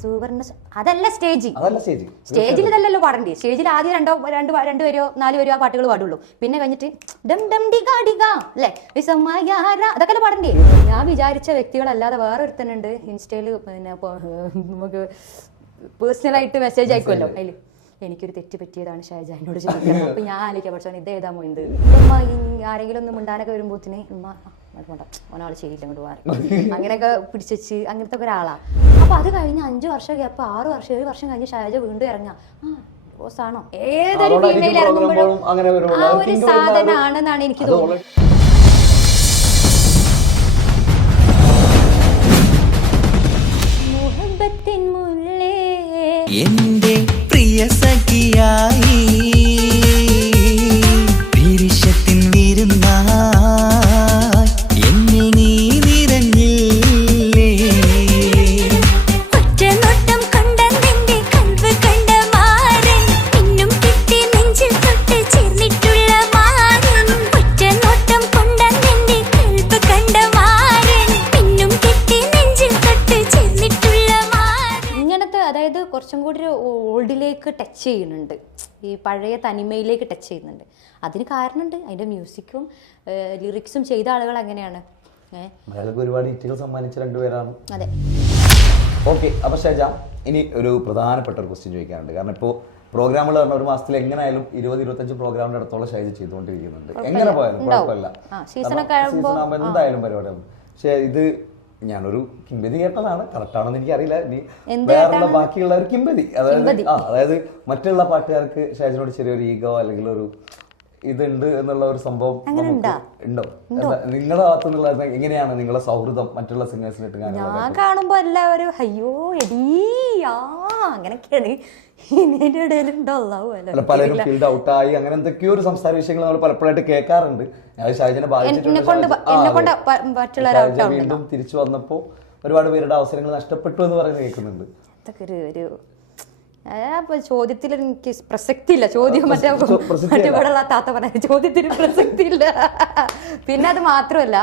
സുവർണ അതല്ല സ്റ്റേജ്. അതല്ല സ്റ്റേജ്. സ്റ്റേജിൽ ഇതല്ലല്ലോ പാടേണ്ടി. സ്റ്റേജിൽ ആദ്യം രണ്ടോ രണ്ട് രണ്ടുപേരോ രണ്ട് വരെയോ നാല് വരെയോ ആ പാട്ടുകൾ പാടുള്ളൂ. പിന്നെ കഴിഞ്ഞിട്ട് ഡം ഡം ഡിഗ ഡിഗ അല്ലേ? വിസമയാര അതൊക്കെ പാടണ്ടേ? ഞാൻ വിചാരിച്ച വ്യക്തികളല്ലാതെ വേറെ ഒരുത്തനുണ്ട് ഇൻസ്റ്റയിൽ പിന്നെ നമുക്ക് പേഴ്സണലായിട്ട് മെസ്സേജ് അയക്കുമല്ലോ. അതിൽ എനിക്കൊരു തെറ്റ് പറ്റിയതാണ് ഷാജാനോട് ചോദിക്കുന്നത് അപ്പൊ ഞാൻ ആലോചിക്കാം പക്ഷേ ഇത് ഏതാ മോയിന്ത്? ഉമ്മ ആരെങ്കിലും ഒന്ന് മിണ്ടാനൊക്കെ വരുമ്പോത്തിന് ഉമ്മ അത് വേണ്ട ഒരാൾ ശരിയില്ല അങ്ങോട്ട് മാറി അങ്ങനെയൊക്കെ പിടിച്ചുവെച്ച് അങ്ങനത്തെ ഒക്കെ ഒരാളാണ് അപ്പൊ അത് കഴിഞ്ഞ് അഞ്ചു വർഷം ഗ്യാപ്പ് ആറ് വർഷം ഏഴ് വർഷം കഴിഞ്ഞ് ഷാജ വീണ്ടും ഇറങ്ങാം ആ ബോസാണോ ഏതൊരു ഫീമെയിൽ ഇറങ്ങുമ്പോഴും അങ്ങനെ ആ ഒരു സാധനമാണെന്നാണ് എനിക്ക് തോന്നുന്നത്. എന്റെ തനിമയിലേക്ക് ടച്ച് ചെയ്യുന്നുണ്ട്. അതിന് കാരണമുണ്ട്. അതിന്റെ മ്യൂസിക്കും ലിറിക്സും ചെയ്ത ആളുകൾ അങ്ങനെയാണ്. ഒരുപാട് ഹിറ്റുകൾ സമ്മാനിച്ച രണ്ടുപേരാണ്. അതെ. ഓക്കെ അപ്പൊ ഷേജ ഇനി ഒരു പ്രധാനപ്പെട്ട ഒരു ക്വസ്റ്റ്യൻ ചോദിക്കാനുണ്ട്. കാരണം ഇപ്പോൾ പ്രോഗ്രാമുകൾ പറഞ്ഞ ഒരു മാസത്തിൽ എങ്ങനെയായാലും ഇരുപത് ഇരുപത്തഞ്ച് പ്രോഗ്രാമിന്റെ അടുത്തോളം ഷൈജ് ചെയ്തുകൊണ്ടിരിക്കുന്നുണ്ട്. എങ്ങനെ പോയാലും. കുഴപ്പമില്ല. എന്തായാലും പരിപാടിയാണ് പക്ഷേ ഇത് ഞാനൊരു കിംബതി കേട്ടതാണ്. കറക്റ്റ് ആണെന്ന് എനിക്കറിയില്ല. ഇനി വേറെ വേറെയുള്ള ബാക്കിയുള്ള ഒരു കിംബതി അതായത് ആ അതായത് മറ്റുള്ള പാട്ടുകാർക്ക് ഷാജിനോട് ചെറിയൊരു ഈഗോ അല്ലെങ്കിൽ ഒരു ഇതുണ്ട് എന്നുള്ള ഒരു സംഭവം ഉണ്ടോ? നിങ്ങളുടെ ഭാഗത്തു നിന്നുള്ള എങ്ങനെയാണ് നിങ്ങളുടെ സൗഹൃദം മറ്റുള്ള സിംഗേഴ്സിനിട്ട് ഞാൻ കാണുമ്പോ എല്ലാവരും അയ്യോ എടീ ആ അങ്ങനെയൊക്കെയാണ് ഇതിന്റെ ഇടയിലുണ്ടോ പലരും ഫീൽഡ് ഔട്ടായി അങ്ങനെ എന്തൊക്കെയോ ഒരു സംസാര വിഷയങ്ങൾ നമ്മൾ പലപ്പോഴായിട്ട് കേൾക്കാറുണ്ട്. ഞാൻ ഷാജിനെ ബാധിച്ചിട്ടുണ്ട്. വീണ്ടും തിരിച്ചു വന്നപ്പോ ഒരുപാട് പേരുടെ അവസരങ്ങൾ നഷ്ടപ്പെട്ടു എന്ന് പറയുന്നത് കേൾക്കുന്നുണ്ട്. ഇതൊക്കെ ഒരു അപ്പൊ ചോദ്യത്തിൽ എനിക്ക് പ്രസക്തി ഇല്ല ചോദ്യം മറ്റേ മറ്റേ അല്ല. ഇവിടെയുള്ള താത്ത പറഞ്ഞ ചോദ്യത്തിന് പ്രസക്തി ഇല്ല പിന്നെ അത് മാത്രമല്ല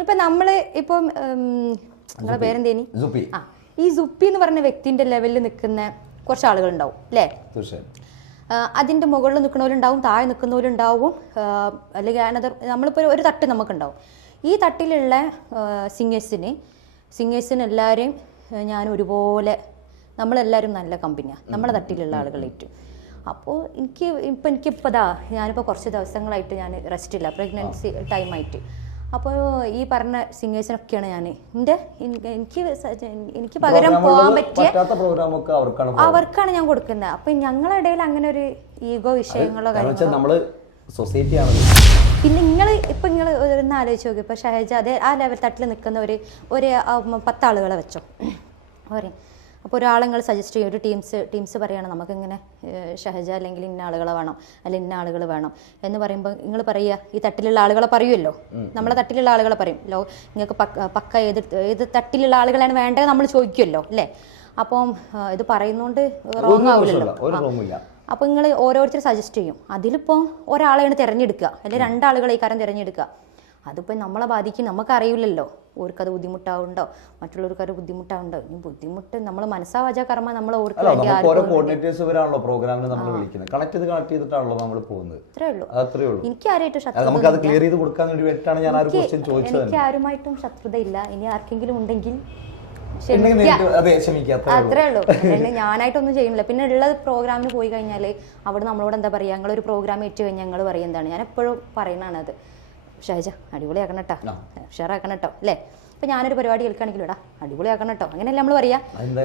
ഇപ്പൊ നമ്മൾ ഇപ്പം നിങ്ങളെ പേരെന്തേനി? ആ ഈ സുപ്പി എന്ന് പറഞ്ഞ വ്യക്തിന്റെ ലെവലിൽ നിൽക്കുന്ന കുറച്ച് ആളുകൾ ഉണ്ടാവും അല്ലേ അതിന്റെ മുകളിൽ നിൽക്കുന്നവരുണ്ടാവും താഴെ നിൽക്കുന്നവരുണ്ടാവും അല്ലെങ്കിൽ അനദർ നമ്മളിപ്പോൾ ഒരു തട്ട് നമുക്കുണ്ടാവും. ഈ തട്ടിലുള്ള സിംഗേഴ്സിന് സിംഗേഴ്സിന് എല്ലാവരെയും ഞാൻ ഒരുപോലെ നമ്മളെല്ലാവരും നല്ല കമ്പനിയാണ് നമ്മളെ തട്ടിലുള്ള ആളുകളായിട്ട് അപ്പോൾ എനിക്ക് ഇപ്പം എനിക്കിപ്പോൾ ഇതാ ഞാനിപ്പോൾ കുറച്ച് ദിവസങ്ങളായിട്ട് ഞാൻ റെസ്റ്റ് ഇല്ല പ്രഗ്നൻസി ടൈമായിട്ട് അപ്പോൾ ഈ പറഞ്ഞ സിംഗേഴ്സിനൊക്കെയാണ് ഞാൻ എന്റെ എനിക്ക് എനിക്ക് പകരം പോകാൻ പറ്റിയ അവർക്കാണ്. ഞാൻ കൊടുക്കുന്നത് അപ്പം ഞങ്ങളുടെ ഇടയിൽ അങ്ങനെ ഒരു ഈഗോ വിഷയങ്ങളോ കാര്യങ്ങളോ പിന്നെ നിങ്ങൾ ഇപ്പം നിങ്ങൾ ഒന്ന് ആലോചിച്ച് നോക്കി. ഷഹജ ഷഹജാദ് ആ ലെവൽ തട്ടിൽ നിൽക്കുന്ന ഒരു ഒരു പത്താളുകളെ വെച്ചോ. പറയും അപ്പോൾ ഒരാളെ നിങ്ങൾ സജസ്റ്റ് ചെയ്യും. ഒരു ടീംസ് ടീംസ് പറയണം നമുക്കിങ്ങനെ ഷഹജ അല്ലെങ്കിൽ ഇന്ന ആളുകളെ വേണം അല്ലെങ്കിൽ ഇന്ന ആളുകൾ വേണം. എന്ന് പറയുമ്പോൾ നിങ്ങൾ പറയുക ഈ തട്ടിലുള്ള ആളുകളെ പറയുമല്ലോ നമ്മളെ തട്ടിലുള്ള ആളുകളെ പറയും. ലോ നിങ്ങൾക്ക് പക്ക പക്ക ഏത് ഏത് തട്ടിലുള്ള ആളുകളാണ് വേണ്ടത് നമ്മൾ ചോദിക്കുമല്ലോ അല്ലേ? അപ്പം ഇത് പറയുന്നതുകൊണ്ട് റോങ് ആവില്ലല്ലോ അപ്പോൾ നിങ്ങൾ ഓരോരുത്തർ സജസ്റ്റ് ചെയ്യും. അതിലിപ്പോൾ ഒരാളെയാണ് തിരഞ്ഞെടുക്കുക അല്ലെങ്കിൽ രണ്ടാളുകളെ ഈ കാര്യം തിരഞ്ഞെടുക്കുക. അതിപ്പോൾ നമ്മളെ ബാധിക്കും. നമുക്കറിയില്ലല്ലോ. ഓർക്കത് ബുദ്ധിമുട്ടാവുണ്ടോ? മറ്റുള്ളവർക്ക് അത് ബുദ്ധിമുട്ടാവുണ്ടോ? ഇനി ബുദ്ധിമുട്ട് നമ്മൾ മനസ്സാവാച കർമ്മ നമ്മൾ ഓർക്ക് വേണ്ടി കോർഡിനേറ്റേഴ്സ് വരാണല്ലോ പ്രോഗ്രാമിന് നമ്മൾ വിളിക്കുന്നത്. കണക്ട് ചെയ്ത് കണക്ട് ചെയ്തിട്ടാണല്ലോ നമ്മൾ പോകുന്നത്. അത്രേ ഉള്ളൂ. അത്രേ ഉള്ളൂ. എനിക്ക് ആരായിട്ടും ശത്രുത നമുക്ക് അത് ക്ലിയർ ചെയ്ത് കൊടുക്കാൻ വേണ്ടി വേണ്ടിയിട്ടാണ് ഞാൻ ആ ഒരു ക്വസ്റ്റ്യൻ ചോദിച്ചത്. എനിക്ക് ആരുമായിട്ടും ശത്രുതയില്ല ഇനി ആർക്കെങ്കിലും ഉണ്ടെങ്കിൽ അത്രേ ഉള്ളൂ. എന്നെ ഞാനായിട്ടൊന്നും ചെയ്യുന്നില്ല. പിന്നെ ഉള്ള പ്രോഗ്രാമിന് പോയി കഴിഞ്ഞാൽ അവിടെ നമ്മളോട് എന്താ പറയുക ഞങ്ങളൊരു പ്രോഗ്രാം ഏറ്റു കഴിഞ്ഞാൽ ഞങ്ങൾ പറയുന്നതാണ് ഞാൻ എപ്പോഴും പറയുന്നതാണ് അത് ഷാജ അടിപൊളിയാക്കണം കേട്ടോ. ഉഷാറാക്കണം കേട്ടോ അല്ലേ? ഇപ്പൊ ഞാനൊരു പരിപാടി കേൾക്കുകയാണെങ്കിലും ഇടാ അടിപൊളിയാക്കണം കേട്ടോ. അങ്ങനെയല്ല നമ്മൾ പറയാ?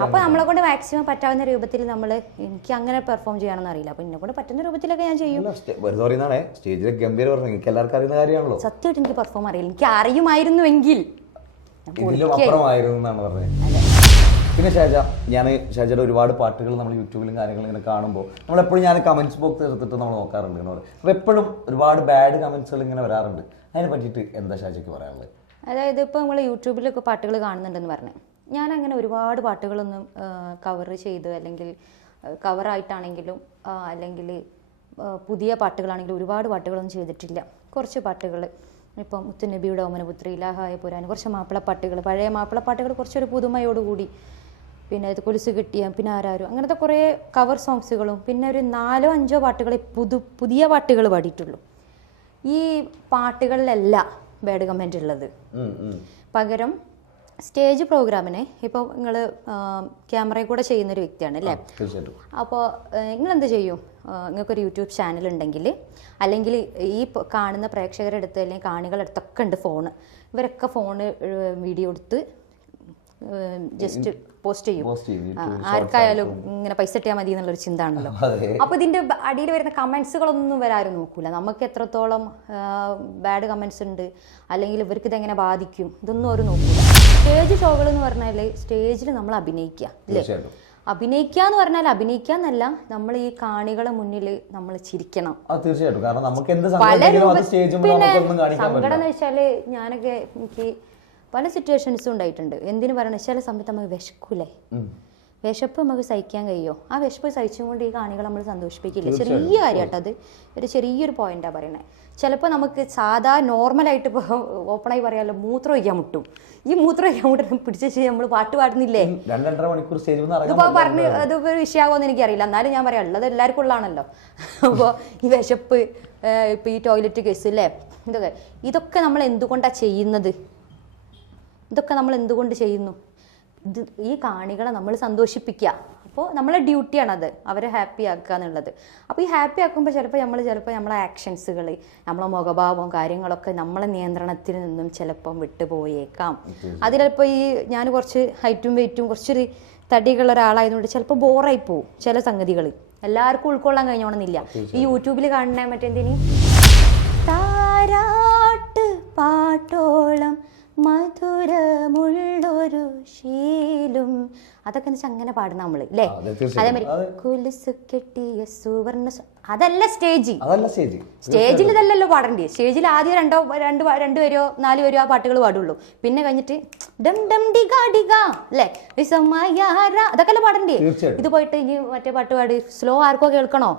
അപ്പൊ നമ്മളെ കൊണ്ട് മാക്സിമം പറ്റാവുന്ന രൂപത്തിൽ നമ്മൾ എനിക്ക് അങ്ങനെ പെർഫോം ചെയ്യണമെന്ന് അറിയില്ല. അപ്പൊ എന്നെ കൊണ്ട് പറ്റുന്ന രൂപത്തിലൊക്കെ ഞാൻ ചെയ്യും. സ്റ്റേജിലെ ഗംഭീര എല്ലാവർക്കും അറിയുന്ന കാര്യമാണല്ലോ. സത്യമായിട്ട് എനിക്ക് പെർഫോം അറിയില്ല. എനിക്ക് അറിയുമായിരുന്നുവെങ്കിൽ പിന്നെ ഷാജ ഞാൻ ഷാജയുടെ ഒരുപാട് പാട്ടുകൾ നമ്മൾ യൂട്യൂബിലും കാര്യങ്ങളും ഇങ്ങനെ കാണുമ്പോൾ നമ്മളെപ്പോഴും ഞാൻ കമന്റ്സ് ബോക്സ് എടുത്തിട്ട് നമ്മൾ നോക്കാറുണ്ട് അപ്പോൾ എപ്പോഴും ഒരുപാട് ബാഡ് കമന്റ്സുകൾ ഇങ്ങനെ വരാറുണ്ട്. അതിനെ പറ്റിയിട്ട് എന്താ ഷാജിക്ക് പറയാനുള്ളത്? അതായത് ഇപ്പോൾ നമ്മൾ യൂട്യൂബിലൊക്കെ പാട്ടുകൾ കാണുന്നുണ്ടെന്ന് പറഞ്ഞു. ഞാൻ അങ്ങനെ ഒരുപാട് പാട്ടുകളൊന്നും കവർ ചെയ്ത് അല്ലെങ്കിൽ കവറായിട്ടാണെങ്കിലും അല്ലെങ്കിൽ പുതിയ പാട്ടുകളാണെങ്കിലും ഒരുപാട് പാട്ടുകളൊന്നും ചെയ്തിട്ടില്ല. കുറച്ച് പാട്ടുകൾ ഇപ്പം മുത്തുനബിയുടെ ഓമനപുത്രി ഇലാഹായ പുരാൻ കുറച്ച് മാപ്പിളപ്പാട്ടുകൾ പഴയ മാപ്പിളപ്പാട്ടുകൾ കുറച്ചൊരു പുതുമയോടുകൂടി പിന്നെ അത് കൊലുസ് കിട്ടിയ പിന്നെ ആരാരും അങ്ങനത്തെ കുറേ കവർ സോങ്സുകളും പിന്നെ ഒരു നാലോ അഞ്ചോ പാട്ടുകളെ പുതു പുതിയ പാട്ടുകൾ പാടിയിട്ടുള്ളൂ. ഈ പാട്ടുകളിലല്ല ബാഡ് കമന്റ് ഉള്ളത്. പകരം സ്റ്റേജ് പ്രോഗ്രാമിനെ ഇപ്പോൾ നിങ്ങൾ ക്യാമറയിൽ കൂടെ ചെയ്യുന്ന ഒരു വ്യക്തിയാണ് അല്ലേ? അപ്പോൾ നിങ്ങൾ എന്ത് ചെയ്യും? നിങ്ങൾക്കൊരു യൂട്യൂബ് ചാനൽ ഉണ്ടെങ്കിൽ അല്ലെങ്കിൽ ഈ കാണുന്ന പ്രേക്ഷകരുടെ അടുത്ത് അല്ലെങ്കിൽ കാണികളെടുത്തൊക്കെ ഉണ്ട് ഫോണ്. ഇവരൊക്കെ ഫോണ് വീഡിയോ എടുത്ത് ജസ്റ്റ് പോസ്റ്റ് ചെയ്യും. ആർക്കായാലും ഇങ്ങനെ പൈസ ഇട്ടിയാൽ മതി എന്നുള്ളൊരു ചിന്ത ആണല്ലോ അതെ. അപ്പൊ ഇതിന്റെ അടിയിൽ വരുന്ന കമന്റ്സുകളൊന്നും വരാരും നോക്കൂല. നമുക്ക് എത്രത്തോളം ബാഡ് കമന്റ്സ് ഉണ്ട് അല്ലെങ്കിൽ ഇവർക്ക് ഇതെങ്ങനെ ബാധിക്കും ഇതൊന്നും അവർ നോക്കൂല. സ്റ്റേജ് ഷോകൾ എന്ന് പറഞ്ഞാൽ സ്റ്റേജിൽ നമ്മൾ അഭിനയിക്കുക അല്ലേ? അഭിനയിക്കുക എന്ന് പറഞ്ഞാൽ അഭിനയിക്കുക എന്നല്ല നമ്മൾ ഈ കാണികളെ മുന്നിൽ നമ്മൾ ചിരിക്കണം. തീർച്ചയായിട്ടും. കാരണം നമുക്ക് എന്ത് സങ്കടം എന്ന് വെച്ചാൽ ഞാനൊക്കെ എനിക്ക് പല സിറ്റുവേഷൻസും ഉണ്ടായിട്ടുണ്ട്. എന്തിനു പറയണ? ചില സമയത്ത് നമുക്ക് വിശക്കൂലേ. വിശപ്പ് നമുക്ക് സഹിക്കാൻ കഴിയോ? ആ വിശപ്പ് സഹിച്ചും കൊണ്ട് ഈ കാണികൾ നമ്മൾ സന്തോഷിപ്പിക്കില്ല? ചെറിയ കാര്യമായിട്ട് അത്. ഒരു ചെറിയൊരു പോയിന്റാണ് പറയണേ. ചിലപ്പോൾ നമുക്ക് സാധാ നോർമലായിട്ട് ഇപ്പോൾ ഓപ്പണായി പറയാമല്ലോ മൂത്രം ഒഴിക്കാൻ മുട്ടും. ഈ മൂത്രം ഒഴിക്കാൻ മുട്ടും പിടിച്ച് നമ്മൾ പാട്ട് പാടുന്നില്ലേ? രണ്ട് രണ്ടര മണിക്കൂർ സ്റ്റേജിൽ നിന്ന് ഇതിപ്പോ ഇറങ്ങാൻ പറഞ്ഞ് അത് ഒരു വിഷയമാകുമെന്ന് എനിക്കറിയില്ല. എന്നാലും ഞാൻ പറയാം ഉള്ളത് എല്ലാവർക്കും ഉള്ളതാണല്ലോ. അപ്പോൾ ഈ വിശപ്പ് ഇപ്പോൾ ഇപ്പൊ ഈ ടോയ്ലറ്റ് കേസ് അല്ലേ ഇതൊക്കെ. ഇതൊക്കെ നമ്മൾ എന്തുകൊണ്ടാണ് ചെയ്യുന്നത്? ഇതൊക്കെ നമ്മൾ എന്തുകൊണ്ട് ചെയ്യുന്നു? ഇത് ഈ കാണികളെ നമ്മൾ സന്തോഷിപ്പിക്കുക. അപ്പോൾ നമ്മളെ ഡ്യൂട്ടിയാണത്. അവരെ ഹാപ്പി ആക്കുക എന്നുള്ളത്. അപ്പോൾ ഈ ഹാപ്പി ആക്കുമ്പോൾ ചിലപ്പോൾ നമ്മൾ ചിലപ്പോൾ നമ്മളെ ആക്ഷൻസുകൾ നമ്മളെ മുഖഭാവം കാര്യങ്ങളൊക്കെ നമ്മളെ നിയന്ത്രണത്തിൽ നിന്നും ചിലപ്പം വിട്ടുപോയേക്കാം. അതിലിപ്പോൾ ഈ ഞാൻ കുറച്ച് ഹൈറ്റും വെയിറ്റും കുറച്ചൊരു തടിയുള്ള ഒരാളായതുകൊണ്ട് ചിലപ്പോൾ ബോറായി പോവും ചില സംഗതികൾ. എല്ലാവർക്കും ഉൾക്കൊള്ളാൻ കഴിഞ്ഞോണമെന്നില്ല ഈ യൂട്യൂബിൽ കാണണേ മറ്റേ താരാട്ട് പാട്ടോളം മധുരമുള്ളൊരു ശീലും അതൊക്കെ വെച്ചാൽ അങ്ങനെ പാടുന്ന നമ്മൾ അല്ലേ. അതേമാതിരി അത് കുലുസ് കെട്ടിയ സുവർണ സ്വ- അതല്ല സ്റ്റേജ്. സ്റ്റേജിൽ ഇതല്ലല്ലോ പാടേണ്ടി. സ്റ്റേജിൽ ആദ്യം രണ്ടോ രണ്ട് രണ്ടുപേരോ രണ്ട് പേരോ നാല് പേരോ ആ പാട്ടുകൾ പാടുള്ളൂ. പിന്നെ കഴിഞ്ഞിട്ട് ഡം ഡം ഡിഗ ഡിഗ അല്ലേ അതൊക്കെ പാടണ്ടേ. പാടേണ്ടി ഇത് പോയിട്ട് ഇനി മറ്റേ പാട്ട് പാടി സ്ലോ ആർക്കോ കേൾക്കണോ?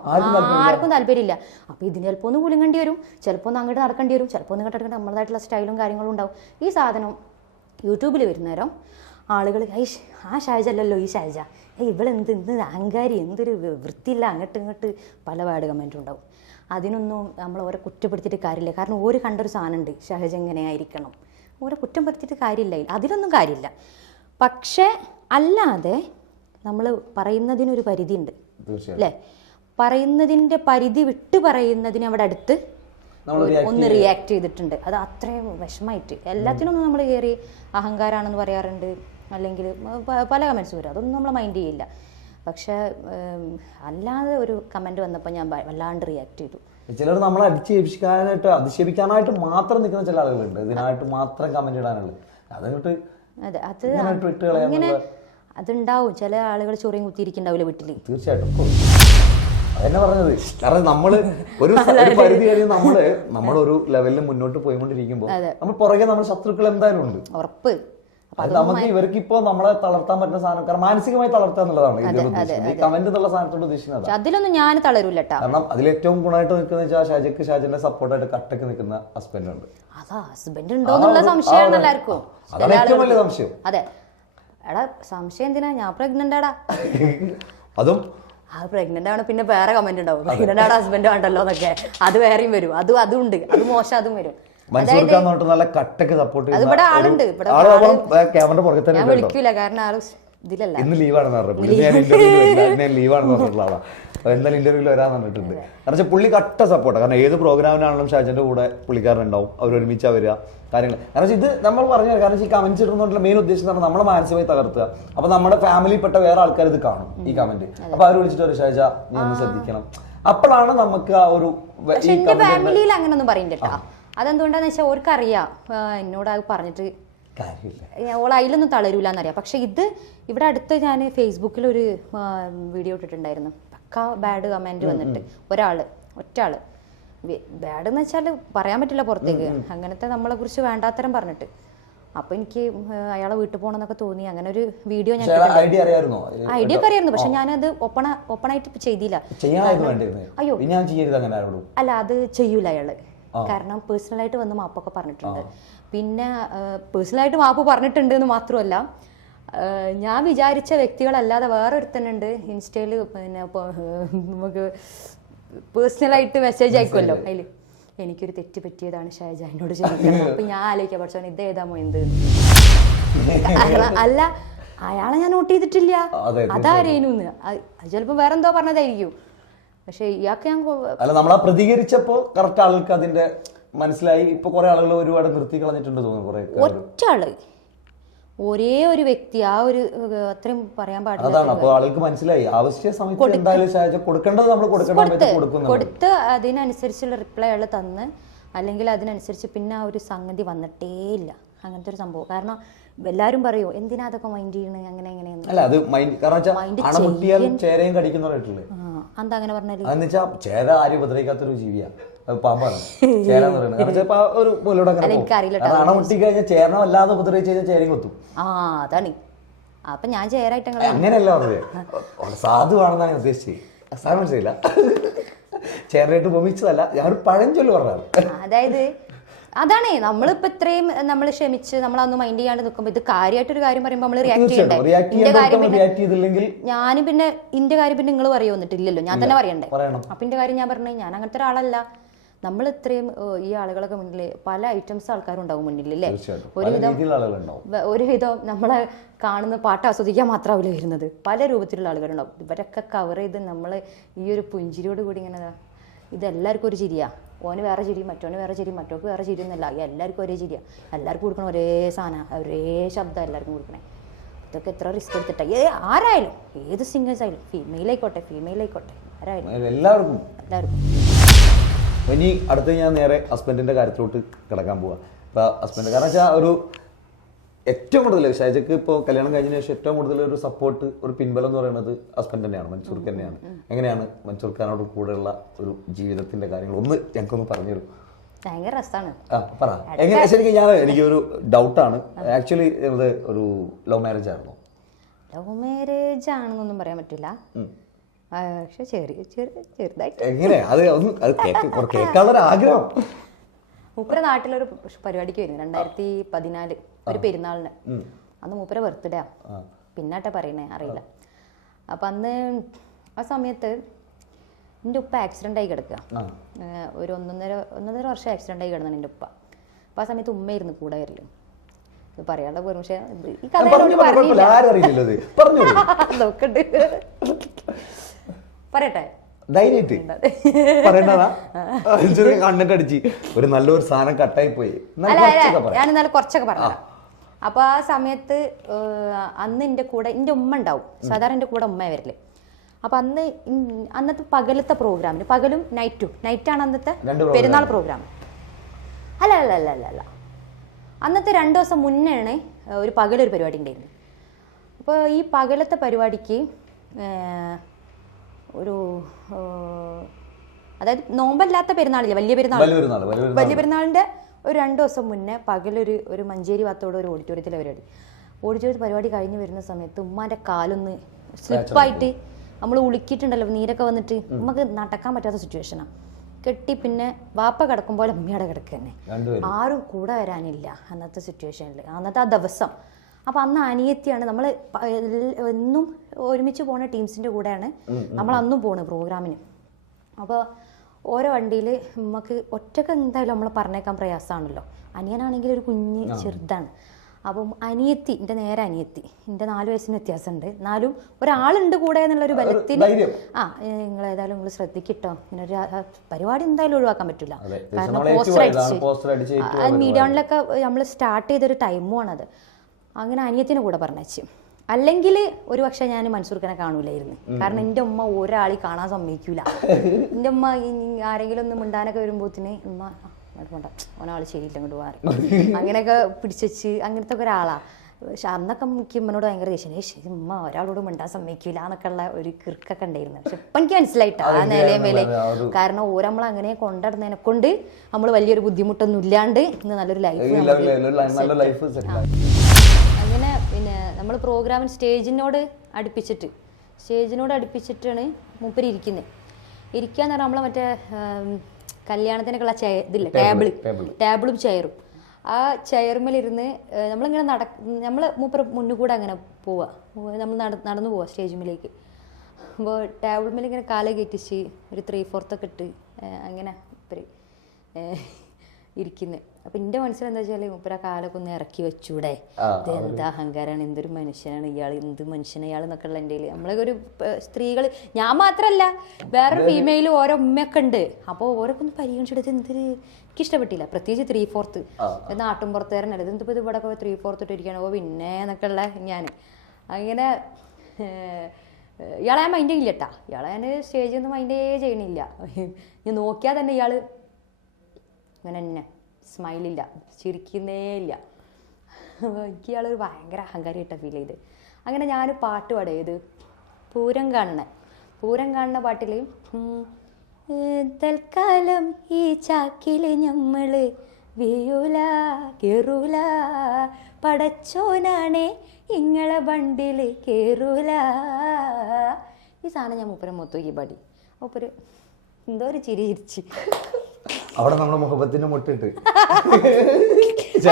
ആർക്കും താല്പര്യമില്ല. അപ്പൊ ഇതിന് ചിലപ്പോൾ ഒന്ന് കുലുങ്ങേണ്ടി വരും. ചിലപ്പോൾ ഒന്ന് അങ്ങോട്ട് നടക്കേണ്ടി വരും. ചിലപ്പോൾ ഒന്ന് ഇങ്ങോട്ട് നടക്കേണ്ടി നമ്മളതായിട്ടുള്ള സ്റ്റൈലും കാര്യങ്ങളും ഉണ്ടാവും. ഈ സാധനം യൂട്യൂബിൽ വരുന്നേരം ആളുകൾ ഐഷ് ആ ഷാജ അല്ലല്ലോ ഈ ഷാജ. ഏയ് ഇവളെന്ത് എന്ത് അഹങ്കാരി എന്തൊരു വൃത്തിയില്ല അങ്ങോട്ട് ഇങ്ങോട്ട് പല പാട് കമന്റും ഉണ്ടാവും. അതിനൊന്നും നമ്മൾ ഓരെ കുറ്റപ്പെടുത്തിയിട്ട് കാര്യമില്ല. കാരണം ഓര് കണ്ടൊരു സാധനമുണ്ട് ഷഹജ എങ്ങനെയായിരിക്കണം ഓരെ കുറ്റം പെടുത്തിയിട്ട് കാര്യമില്ല. അതിനൊന്നും കാര്യമില്ല. പക്ഷേ അല്ലാതെ നമ്മൾ പറയുന്നതിനൊരു പരിധിയുണ്ട് ഉണ്ട് അല്ലേ പറയുന്നതിന്റെ പരിധി വിട്ട് പറയുന്നതിന് അവിടെ അടുത്ത് ഒന്ന് റിയാക്ട് ചെയ്തിട്ടുണ്ട്. അത് അത്രയും വിഷമായിട്ട്. എല്ലാത്തിനൊന്നും നമ്മൾ കയറി അഹങ്കാരാണെന്ന് പറയാറുണ്ട്. അല്ലെങ്കിൽ പല കമൻസ് വരും. അതൊന്നും നമ്മൾ മൈൻഡ് ചെയ്യില്ല. പക്ഷേ അല്ലാതെ ഒരു കമന്റ് വന്നപ്പോൾ ഞാൻ വല്ലാണ്ട് റിയാക്ട് ചെയ്തു. ചിലർ നമ്മളെ അടിച്ചേൽപ്പിക്കാനായിട്ട് അധിക്ഷേപിക്കാനായിട്ട് മാത്രം നിൽക്കുന്ന ചില ആളുകളുണ്ട്. ഇതിനായിട്ട് മാത്രം കമന്റ് ഇടാനുള്ളത്. അതങ്ങോട്ട് അതെ അത് അങ്ങനെ അതുണ്ടാവും. ചില ആളുകൾ ചൊറിയും കുത്തിയിരിക്കുന്നുണ്ടാവില്ല വീട്ടിൽ തീർച്ചയായിട്ടും. അതന്നെ പറഞ്ഞത്. കാരണം നമ്മൾ ഒരു പരിധി കഴിഞ്ഞ് നമ്മൾ നമ്മളൊരു ലെവലിൽ മുന്നോട്ട് പോയിക്കൊണ്ടിരിക്കുമ്പോൾ നമ്മൾ പുറകെ നമ്മുടെ ശത്രുക്കൾ എന്തായാലും ഉണ്ട്. ഉറപ്പ്. നമുക്ക് ഇവർക്ക് ഇപ്പൊ നമ്മളെ തളർത്താൻ പറ്റുന്ന സാധനം കാരണം മാനസികമായി തളർത്തുക എന്നുള്ളതാണ് ഇതിൽ ഉദ്ദേശിക്കുന്നത് ഈ കമന്റ് എന്നുള്ള സാധനത്തോട് ഉദ്ദേശിക്കുന്നത് അതിലൊന്നും ഞാൻ തളരൂല കാരണം അതിൽ ഏറ്റവും ഗുണമായിട്ട് നിൽക്കുന്ന വെച്ചാൽ ഷാജക്ക് ഷാജിന്റെ സപ്പോർട്ടായിട്ട് കട്ടക്ക് നിൽക്കുന്ന ഹസ്ബൻഡ് ഉണ്ട്. അതാ ഹസ്ബൻഡ് ഉണ്ടോന്നുള്ള സംശയമാണ് എല്ലാവർക്കും. അതാണ് ഏറ്റവും വലിയ സംശയം. അതെ. എടാ സംശയം എന്തിനാ? ഞാൻ പ്രഗ്നന്റ് ആടാ. അതും ആ പ്രഗ്നന്റ് ആണ് പിന്നെ വേറെ കമന്റ് ഉണ്ടാവും. പ്രഗ്നന്റ് ആണ് ഹസ്ബൻഡ് ഉണ്ടല്ലോ എന്നൊക്കെ. അത് വേറെയും വരും. അതും അതും ഉണ്ട്. അത് മോശം അതും വരും. മനസ്സിലാക്കാൻ പറഞ്ഞിട്ട് നല്ല കട്ടക്ക് സപ്പോർട്ട് ക്യാമറ പുറകെ ഞാൻ വിളിക്കൂല കാരണം ആൾ ഇതിലല്ല. ഇന്ന് ലീവാണെന്ന് പറഞ്ഞത് പുള്ളി ഞാൻ ഇന്റർവ്യൂ ലീവാണെന്ന് പറഞ്ഞിട്ടുള്ള ആളാ. എന്തായാലും ഇന്റർവ്യൂവിൽ വരാൻ പറഞ്ഞിട്ടുണ്ട്. കാരണം വെച്ചാൽ പുള്ളി കട്ട സപ്പോർട്ടാണ് കാരണം ഏത് പ്രോഗ്രാമിനാണെങ്കിലും ഷാജന്റെ കൂടെ പുള്ളിക്കാരനുണ്ടാവും. അവർ ഒരുമിച്ച് വരിക കാര്യങ്ങൾ കാരണം വെച്ചാൽ ഇത് നമ്മൾ പറഞ്ഞു കാരണം വെച്ചാൽ ഈ കമന്റ് ഇടുന്നതുകൊണ്ടുള്ള മെയിൻ ഉദ്ദേശം എന്ന് പറഞ്ഞാൽ നമ്മളെ മാനസികമായി തകർത്തുക. അപ്പൊ നമ്മുടെ ഫാമിലി ഫാമിലിയിൽപ്പെട്ട വേറെ ആൾക്കാർ ഇത് കാണും ഈ കമന്റ് അപ്പൊ അവർ വിളിച്ചിട്ട് ഒരു ഷാജ നീ ഒന്ന് ശ്രദ്ധിക്കണം. അപ്പോഴാണ് നമുക്ക് ആ ഒരു ഫാമിലിയിൽ അങ്ങനെ ഒന്നും പറയില്ല കേട്ടാ അതെന്തുകൊണ്ടാന്ന് വെച്ചാൽ ഓർക്കറിയാം. എന്നോട് അത് പറഞ്ഞിട്ട്. ഓൾ അതിലൊന്നും തളരൂല എന്നറിയാം പക്ഷെ ഇത് ഇവിടെ അടുത്ത് ഞാൻ ഫേസ്ബുക്കിൽ ഒരു വീഡിയോ ഇട്ടിട്ടുണ്ടായിരുന്നു. പക്ക ബാഡ് കമന്റ് വന്നിട്ട്. ഒരാൾ ഒറ്റാൾ. ബാഡ് എന്ന് വെച്ചാൽ പറയാൻ പറ്റില്ല പുറത്തേക്ക്. അങ്ങനത്തെ നമ്മളെ കുറിച്ച് വേണ്ടാത്തരം പറഞ്ഞിട്ട്. അപ്പൊ എനിക്ക് അയാളെ വീട്ടിൽ പോകണമെന്നൊക്കെ തോന്നി. അങ്ങനെ ഒരു വീഡിയോ ഞാൻ ഐഡിയ ഒക്കെ അറിയായിരുന്നു. പക്ഷെ ഞാനത് ഓപ്പൺ ഓപ്പൺ ആയിട്ട് ചെയ്തില്ല അയ്യോ. അല്ല അത് ചെയ്യൂല അയാൾ. കാരണം പേഴ്സണലായിട്ട് വന്ന് മാപ്പൊക്കെ പറഞ്ഞിട്ടുണ്ട്. പിന്നെ പേഴ്സണലായിട്ട് മാപ്പ് പറഞ്ഞിട്ടുണ്ട് എന്ന് മാത്രമല്ല ഞാൻ വിചാരിച്ച വ്യക്തികളല്ലാതെ വേറെ ഒരുത്തനുണ്ട് ഇൻസ്റ്റയിൽ പിന്നെ നമുക്ക് പേഴ്സണലായിട്ട് മെസ്സേജ് അയക്കുമല്ലോ അതിൽ എനിക്കൊരു തെറ്റ് പറ്റിയതാണ് ഷാജ എന്നോട് ക്ഷമിക്കണം അപ്പൊ ഞാൻ ആലോചിക്കാം പക്ഷേ ഇത് ഏതാ എന്ത് അല്ല അയാളെ ഞാൻ നോട്ട് ചെയ്തിട്ടില്ല. അതാരേനു ചിലപ്പോൾ ചിലപ്പോ വേറെന്തോ പറഞ്ഞതായിരിക്കും. പക്ഷെ ഇയാൾക്ക് ഞാൻ അല്ല നമ്മൾ പ്രതികരിച്ചപ്പോ കറക്റ്റ് ആളുകൾക്ക് അതിന്റെ മനസ്സിലായി. ഇപ്പൊ കുറെ ആളുകൾ ഒരുപാട് നിർത്തി കളഞ്ഞിട്ടുണ്ട് തോന്നുന്നു കുറെ ഒറ്റ ആൾ ഒരേ ഒരു വ്യക്തി ആ ഒരു അത്രയും പറയാൻ പാടില്ല അതാണ്. അപ്പോൾ ആളുകൾക്ക് മനസ്സിലായി. ആവശ്യ സമയത്ത് എന്തായാലും കൊടുക്കേണ്ടത് നമ്മൾ കൊടുക്കണം കൊടുത്ത് അതിനനുസരിച്ചുള്ള റിപ്ലൈ അയാൾ തന്ന് അല്ലെങ്കിൽ അതിനനുസരിച്ച് പിന്നെ ആ ഒരു സംഗതി വന്നിട്ടേ ഇല്ല അങ്ങനത്തെ ഒരു സംഭവം. കാരണം എല്ലാരും പറയോ എന്തിനാ അതൊക്കെ മൈൻഡ് ചെയ്യണേ? അങ്ങനെ എങ്ങനെയെന്ന് അല്ല അത് മൈൻഡ് കാരണം വെച്ചാൽ കടിക്കുന്നവരായിട്ടില്ലേ എന്താ അങ്ങനെ പറഞ്ഞാൽ ചേര ആര് ഉപദ്രവിക്കാത്തൊരു ജീവിയാ. അത് പാമ്പാണ്. ചേര എന്ന് പറയുന്നത്. കാരണം ചിലപ്പോ ആ ഒരു അങ്ങനെ പോകും. കഴിഞ്ഞാൽ വല്ലാതെ ഉപദ്രവിച്ച് കഴിഞ്ഞാൽ ചേരയും കൊത്തും. ആ അതാണ്. അപ്പൊ ഞാൻ ചേരായിട്ട് ഏ, അങ്ങനെയല്ല പറഞ്ഞത്. സാധുവാണെന്നാണ് ഞാൻ ഉദ്ദേശിച്ചത്. സാർ മനസ്സിലായില്ല. ചേരനായിട്ട് ഉപമിച്ചതല്ല. ഞാൻ ഒരു പഴഞ്ചൊല്ല് പറഞ്ഞതാണ്. അതായത് അതാണേ നമ്മളിപ്പോ ഇത്രയും നമ്മൾ ക്ഷമിച്ച് നമ്മൾ അന്ന് മൈൻഡ് ചെയ്യാണ്ട് നിൽക്കുമ്പോൾ ഇത് കാര്യമായിട്ടൊരു കാര്യം പറയുമ്പോൾ നമ്മൾ റിയാക്ട് ചെയ്യണ്ടേ? ഇന്റെ കാര്യം പിന്നെ ഞാനും പിന്നെ ഇന്റെ കാര്യം പിന്നെ നിങ്ങൾ പറയോ വന്നിട്ടില്ലല്ലോ ഞാൻ തന്നെ പറയണ്ടേ? പറയണം. അപ്പൊ ഇന്റെ കാര്യം ഞാൻ പറഞ്ഞേ ഞാൻ അങ്ങനത്തെ ഒരാളല്ല. നമ്മൾ ഇത്രയും ഈ ആളുകളൊക്കെ മുന്നിൽ പല ഐറ്റംസ് ആൾക്കാരും ഉണ്ടാവും മുന്നിൽ അല്ലേ ഒരുവിധം ഒരുവിധം നമ്മളെ കാണുന്ന പാട്ട് ആസ്വദിക്കാൻ മാത്രമാവില്ല വരുന്നത്? പല രൂപത്തിലുള്ള ആളുകളുണ്ടാവും. ഇവരൊക്കെ കവർ ചെയ്ത് നമ്മൾ ഈ ഒരു പുഞ്ചിരിയോട് കൂടി ഇങ്ങനെ ഇതെല്ലാവർക്കും ഒരു ചിരിയാ. ഓന് വേറെ ചിരി മറ്റോന് വേറെ ചിരി മറ്റോക്ക് വേറെ ചിരി എന്നല്ല. എല്ലാവർക്കും ഒരേ ചിരിയാ. എല്ലാവർക്കും കൊടുക്കണം ഒരേ സാധനം. ഒരേ ശബ്ദം എല്ലാവർക്കും കൊടുക്കണേ. ഇതൊക്കെ എത്ര റിസ്ക് എടുത്തിട്ടാ? ഏ ആരായാലും? ഏത് സിംഗേഴ്സ് ആയാലും? ഫീമെയിൽ ആയിക്കോട്ടെ ഫീമെയിൽ ആയിക്കോട്ടെ. ആരായാലും? എല്ലാവർക്കും. എല്ലാവർക്കും. ഇനി അടുത്ത് ഞാൻ നേരെ ഹസ്ബൻഡിന്റെ കാര്യത്തിലോട്ട് കിടക്കാൻ പോവാ. ഇപ്പൊ ഹസ്ബൻഡ് കാരണം വെച്ചാൽ ഒരു ഏറ്റവും കൂടുതൽ ഷാജക്ക് ഇപ്പോൾ കല്യാണം കഴിഞ്ഞതിന് ശേഷം ഏറ്റവും കൂടുതൽ ഒരു സപ്പോർട്ട് ഒരു പിൻബലം എന്ന് പറയുന്നത് ഹസ്ബൻഡ് തന്നെയാണ് മൻസൂർ തന്നെയാണ്. എങ്ങനെയാണ് മൻസൂർ ഖാനോട് കൂടെയുള്ള ഒരു ജീവിതത്തിന്റെ കാര്യങ്ങൾ? ഒന്ന് ഞങ്ങൾക്കൊന്ന് പറഞ്ഞു തരും. ഭയങ്കര രസമാണ് ആ പറ. എങ്ങനെ ശരിക്കും ഞാൻ എനിക്കൊരു ഡൗട്ടാണ് ആക്ച്വലി ഇത് ഒരു ലവ് മാരേജ് ആയിരുന്നു. ലവ് മാരേജ് ആണെന്നൊന്നും പറയാൻ പറ്റില്ല. പക്ഷെ ചെറിയ ചെറിയ ചെറുതായിട്ട്. എങ്ങനെ? അത് ഒന്ന് അത് കേൾക്കാനുള്ള ആഗ്രഹം മൂപ്പര നാട്ടിലൊരു പരിപാടിക്ക് വരുന്നു രണ്ടായിരത്തി പതിനാല്. ഒരു പെരുന്നാളിന്. അന്ന് മൂപ്പര ബർത്ത്ഡേ പിന്നാട്ടെ പറയണേ അറിയില്ല. അപ്പം അന്ന് ആ സമയത്ത് എന്റെ ഉപ്പ ആക്സിഡന്റ് ആയി കിടക്കുക ഒരു ഒന്നൊന്നര ഒന്നൊന്നര വർഷം ആക്സിഡന്റ് ആയി കിടന്നാണ് എന്റെ ഉപ്പ. അപ്പോൾ ആ സമയത്ത് ഉമ്മയായിരുന്നു കൂടെ വരൽ. ഇത് പറയാനുള്ള പോലും പക്ഷേ ഈ കഥ നോക്കണ്ട്. പറയട്ടെ. ധൈര്യമായിട്ട്. പറയണ്ടതാ? കണ്ണിട്ട് അടിച്ച് ഒരു നല്ലൊരു സാധനം കട്ടായി പോയി. ഞാൻ എന്നാലും കുറച്ചൊക്കെ പറഞ്ഞു അപ്പൊ ആ സമയത്ത് അന്ന് എന്റെ കൂടെ എന്റെ ഉമ്മ ഉണ്ടാവും. സാധാരണ എന്റെ കൂടെ ഉമ്മ വരില്ലേ അപ്പൊ അന്ന് അന്നത്തെ പകലത്തെ പ്രോഗ്രാമിന് പകലും നൈറ്റും. നൈറ്റാണ് അന്നത്തെ പെരുന്നാൾ പ്രോഗ്രാം. അല്ല അല്ല അല്ല അല്ല അല്ല. അന്നത്തെ രണ്ട് ദിവസം മുന്നെയാണ് ഒരു പകലൊരു പരിപാടി ഉണ്ടായിരുന്നു അപ്പോൾ ഈ പകലത്തെ പരിപാടിക്ക് ഒരു അതായത് നോമ്പല്ലാത്ത പെരുന്നാളില്ല? വലിയ പെരുന്നാൾ. വലിയ പെരുന്നാളിന്റെ ഒരു രണ്ട് ദിവസം മുന്നേ പകലൊരു ഒരു മഞ്ചേരി ഭാഗത്തോടെ ഒരു ഓഡിറ്റോറിയത്തിലെ പരിപാടി. ഓഡിറ്റോറിയത്തിൽ പരിപാടി കഴിഞ്ഞ് വരുന്ന സമയത്ത് ഉമ്മാന്റെ കാലൊന്ന് സ്ലിപ്പായിട്ട് നമ്മൾ ഉളുക്കിയിട്ടുണ്ടല്ലോ നീരൊക്കെ വന്നിട്ട്. നമുക്ക് നടക്കാൻ പറ്റാത്ത സിറ്റുവേഷനാണ് കെട്ടി പിന്നെ വാപ്പ കിടക്കുമ്പോൾ അമ്മയുടെ കിടക്കുക തന്നെ ആരും കൂടെ വരാനില്ല അന്നത്തെ സിറ്റുവേഷനിൽ അന്നത്തെ ആ ദിവസം. അപ്പോൾ അന്ന് അനിയത്തിയാണ് നമ്മൾ എന്നും ഒരുമിച്ച് പോണ ടീംസിന്റെ കൂടെയാണ് നമ്മൾ അന്നും പോണത് പ്രോഗ്രാമിന്. അപ്പോൾ ഓരോ വണ്ടിയിൽ നമുക്ക് ഒറ്റയ്ക്ക് എന്തായാലും നമ്മൾ പറഞ്ഞേക്കാൻ പ്രയാസമാണല്ലോ അനിയനാണെങ്കിൽ ഒരു കുഞ്ഞ് ചെറുതാണ്. അപ്പം അനിയത്തി എന്റെ നേരെ അനിയത്തി എന്റെ നാല് വയസ്സിന് വ്യത്യാസമുണ്ട് എന്നാലും ഒരാളുണ്ട് കൂടെ എന്നുള്ളൊരു ബലത്തിന് ധൈര്യം. ആ നിങ്ങൾ ഏതായാലും നിങ്ങൾ ശ്രദ്ധിക്കട്ടോ. ഇങ്ങനെ ഒരു പരിപാടി എന്തായാലും ഒഴിവാക്കാൻ പറ്റില്ല. കാരണം പോസ്റ്റർ അടിച്ച് മീഡിയ ഓണിലൊക്കെ നമ്മൾ സ്റ്റാർട്ട് ചെയ്തൊരു ടൈമുമാണത് അങ്ങനെ അനിയത്തിന്റെ കൂടെ പറഞ്ഞേച്ച് അല്ലെങ്കിൽ ഒരു പക്ഷേ ഞാൻ മൻസൂർക്കനെ കാണൂലായിരുന്നു. കാരണം എന്റെ ഉമ്മ ഒരാളി കാണാൻ സമ്മതിക്കൂല. എന്റെ ഉമ്മ ആരെങ്കിലും ഒന്ന് മിണ്ടാനൊക്കെ വരുമ്പോത്തിന് ഉമ്മ "ആ, അങ്ങോട്ട് പോണ്ട. ശരിയില്ല അങ്ങോട്ട് മാറി അങ്ങനെയൊക്കെ പിടിച്ചുവെച്ച് അങ്ങനത്തെ ഒക്കെ ഒരാളാ. പക്ഷെ അന്നൊക്കെ എനിക്ക് ഉമ്മനോട് ഭയങ്കര ദേഷ്യം. "ഏയ് ശരി ഉമ്മ ഒരാളോട് മിണ്ടാൻ സമ്മതിക്കൂല എന്നൊക്കെ ഉള്ള ഒരു കിർക്കൊക്കെ ഉണ്ടായിരുന്നു. പക്ഷെ ഇപ്പം എനിക്ക് മനസ്സിലായിട്ടാ ആ നിലയും വില കാരണം ഓരോ നമ്മൾ അങ്ങനെ കൊണ്ടുനടന്നതിനെ കൊണ്ട് നമ്മൾ വലിയൊരു ബുദ്ധിമുട്ടൊന്നും ഇല്ലാണ്ട് ഇന്ന് നല്ലൊരു ലൈഫ് പിന്നെ നമ്മൾ പ്രോഗ്രാമിന് സ്റ്റേജിനോട് അടുപ്പിച്ചിട്ട് സ്റ്റേജിനോട് അടുപ്പിച്ചിട്ടാണ് മൂപ്പര് ഇരിക്കുന്നത് ഇരിക്കാന്ന് പറഞ്ഞാൽ നമ്മളെ മറ്റേ കല്യാണത്തിനൊക്കെയുള്ള ചെയ ഇതില്ല ടേബിൾ. ടേബിളും ചെയറും ആ ചെയർമേലിരുന്ന് നമ്മളിങ്ങനെ നട നമ്മൾ മൂപ്പർ മുന്നിൽ കൂടെ അങ്ങനെ പോവുക നമ്മൾ നട നടന്നു പോവുക സ്റ്റേജിലേക്ക് അപ്പോൾ ടേബിൾ മേലെ ഇങ്ങനെ കാല കയറ്റിച്ച് ഒരു ത്രീ ഫോർത്തൊക്കെ ഇട്ട് അങ്ങനെ ഇപ്പര് ഇരിക്കുന്നത് അപ്പം എന്റെ മനസ്സിൽ എന്താ വെച്ചാൽ മൂപ്പര കാലൊക്കെ ഒന്ന് ഇറക്കി വെച്ചൂടെ? ഇത് എന്താ അഹങ്കാരാണ് എന്തൊരു മനുഷ്യനാണ് ഇയാൾ എന്ത് മനുഷ്യനാണ് ഇയാൾ എന്നൊക്കെ ഉള്ള എന്റെ നമ്മളെ ഒരു സ്ത്രീകൾ ഞാൻ മാത്രല്ല വേറെ ഫീമെയിൽ ഓരോ ഉമ്മയൊക്കെ ഉണ്ട്. അപ്പോൾ ഓരോക്കെ ഒന്ന് പരിഗണിച്ചെടുത്ത് എന്തൊരു എനിക്ക് ഇഷ്ടപ്പെട്ടില്ല. പ്രത്യേകിച്ച് ത്രീ ഫോർത്ത് നാട്ടും പുറത്തുകാരനല്ല ഇത് എന്തിപ്പോൾ ഇത് ഇവിടെ ത്രീ ഫോർത്ത് ഇട്ടിരിക്കുകയാണ്. ഓ പിന്നെ എന്നൊക്കെ ഉള്ള ഞാൻ അങ്ങനെ ഇയാളെ ഞാൻ മൈൻഡ് ചെയ്യില്ല കേട്ടാ ഇയാളെ ഞാൻ സ്റ്റേജിൽ നിന്ന് മൈൻഡേ ചെയ്യണില്ല. ഞാൻ നോക്കിയാൽ തന്നെ ഇയാൾ അങ്ങനെ തന്നെ സ്മൈലില്ല ചിരിക്കുന്നേ ഇല്ല. എനിക്ക് ഇയാളൊരു ഭയങ്കര അഹങ്കാരിയായിട്ട ഫീൽ ചെയ്ത്. അങ്ങനെ ഞാൻ പാട്ട് പാടിയത് പൂരം കാണണ പൂരം കാണുന്ന പാട്ടിൽ തൽക്കാലം ഈ ചാക്കിൽ ഞമ്മൾ വീയൂല കേറൂല. പടച്ചോനാണേ ഇങ്ങളെ ബണ്ടിൽ കേറൂല. ഈ സാധനം ഞാൻ മൂപ്പരെ മൊത്തം ഈ പാടി. മൂപ്പര് എന്തോ ഒരു ചിരി ചിരിച്ച്. അവിടെ നമ്മുടെ മുഖത്തിന്റെ മുട്ടിട്ട്.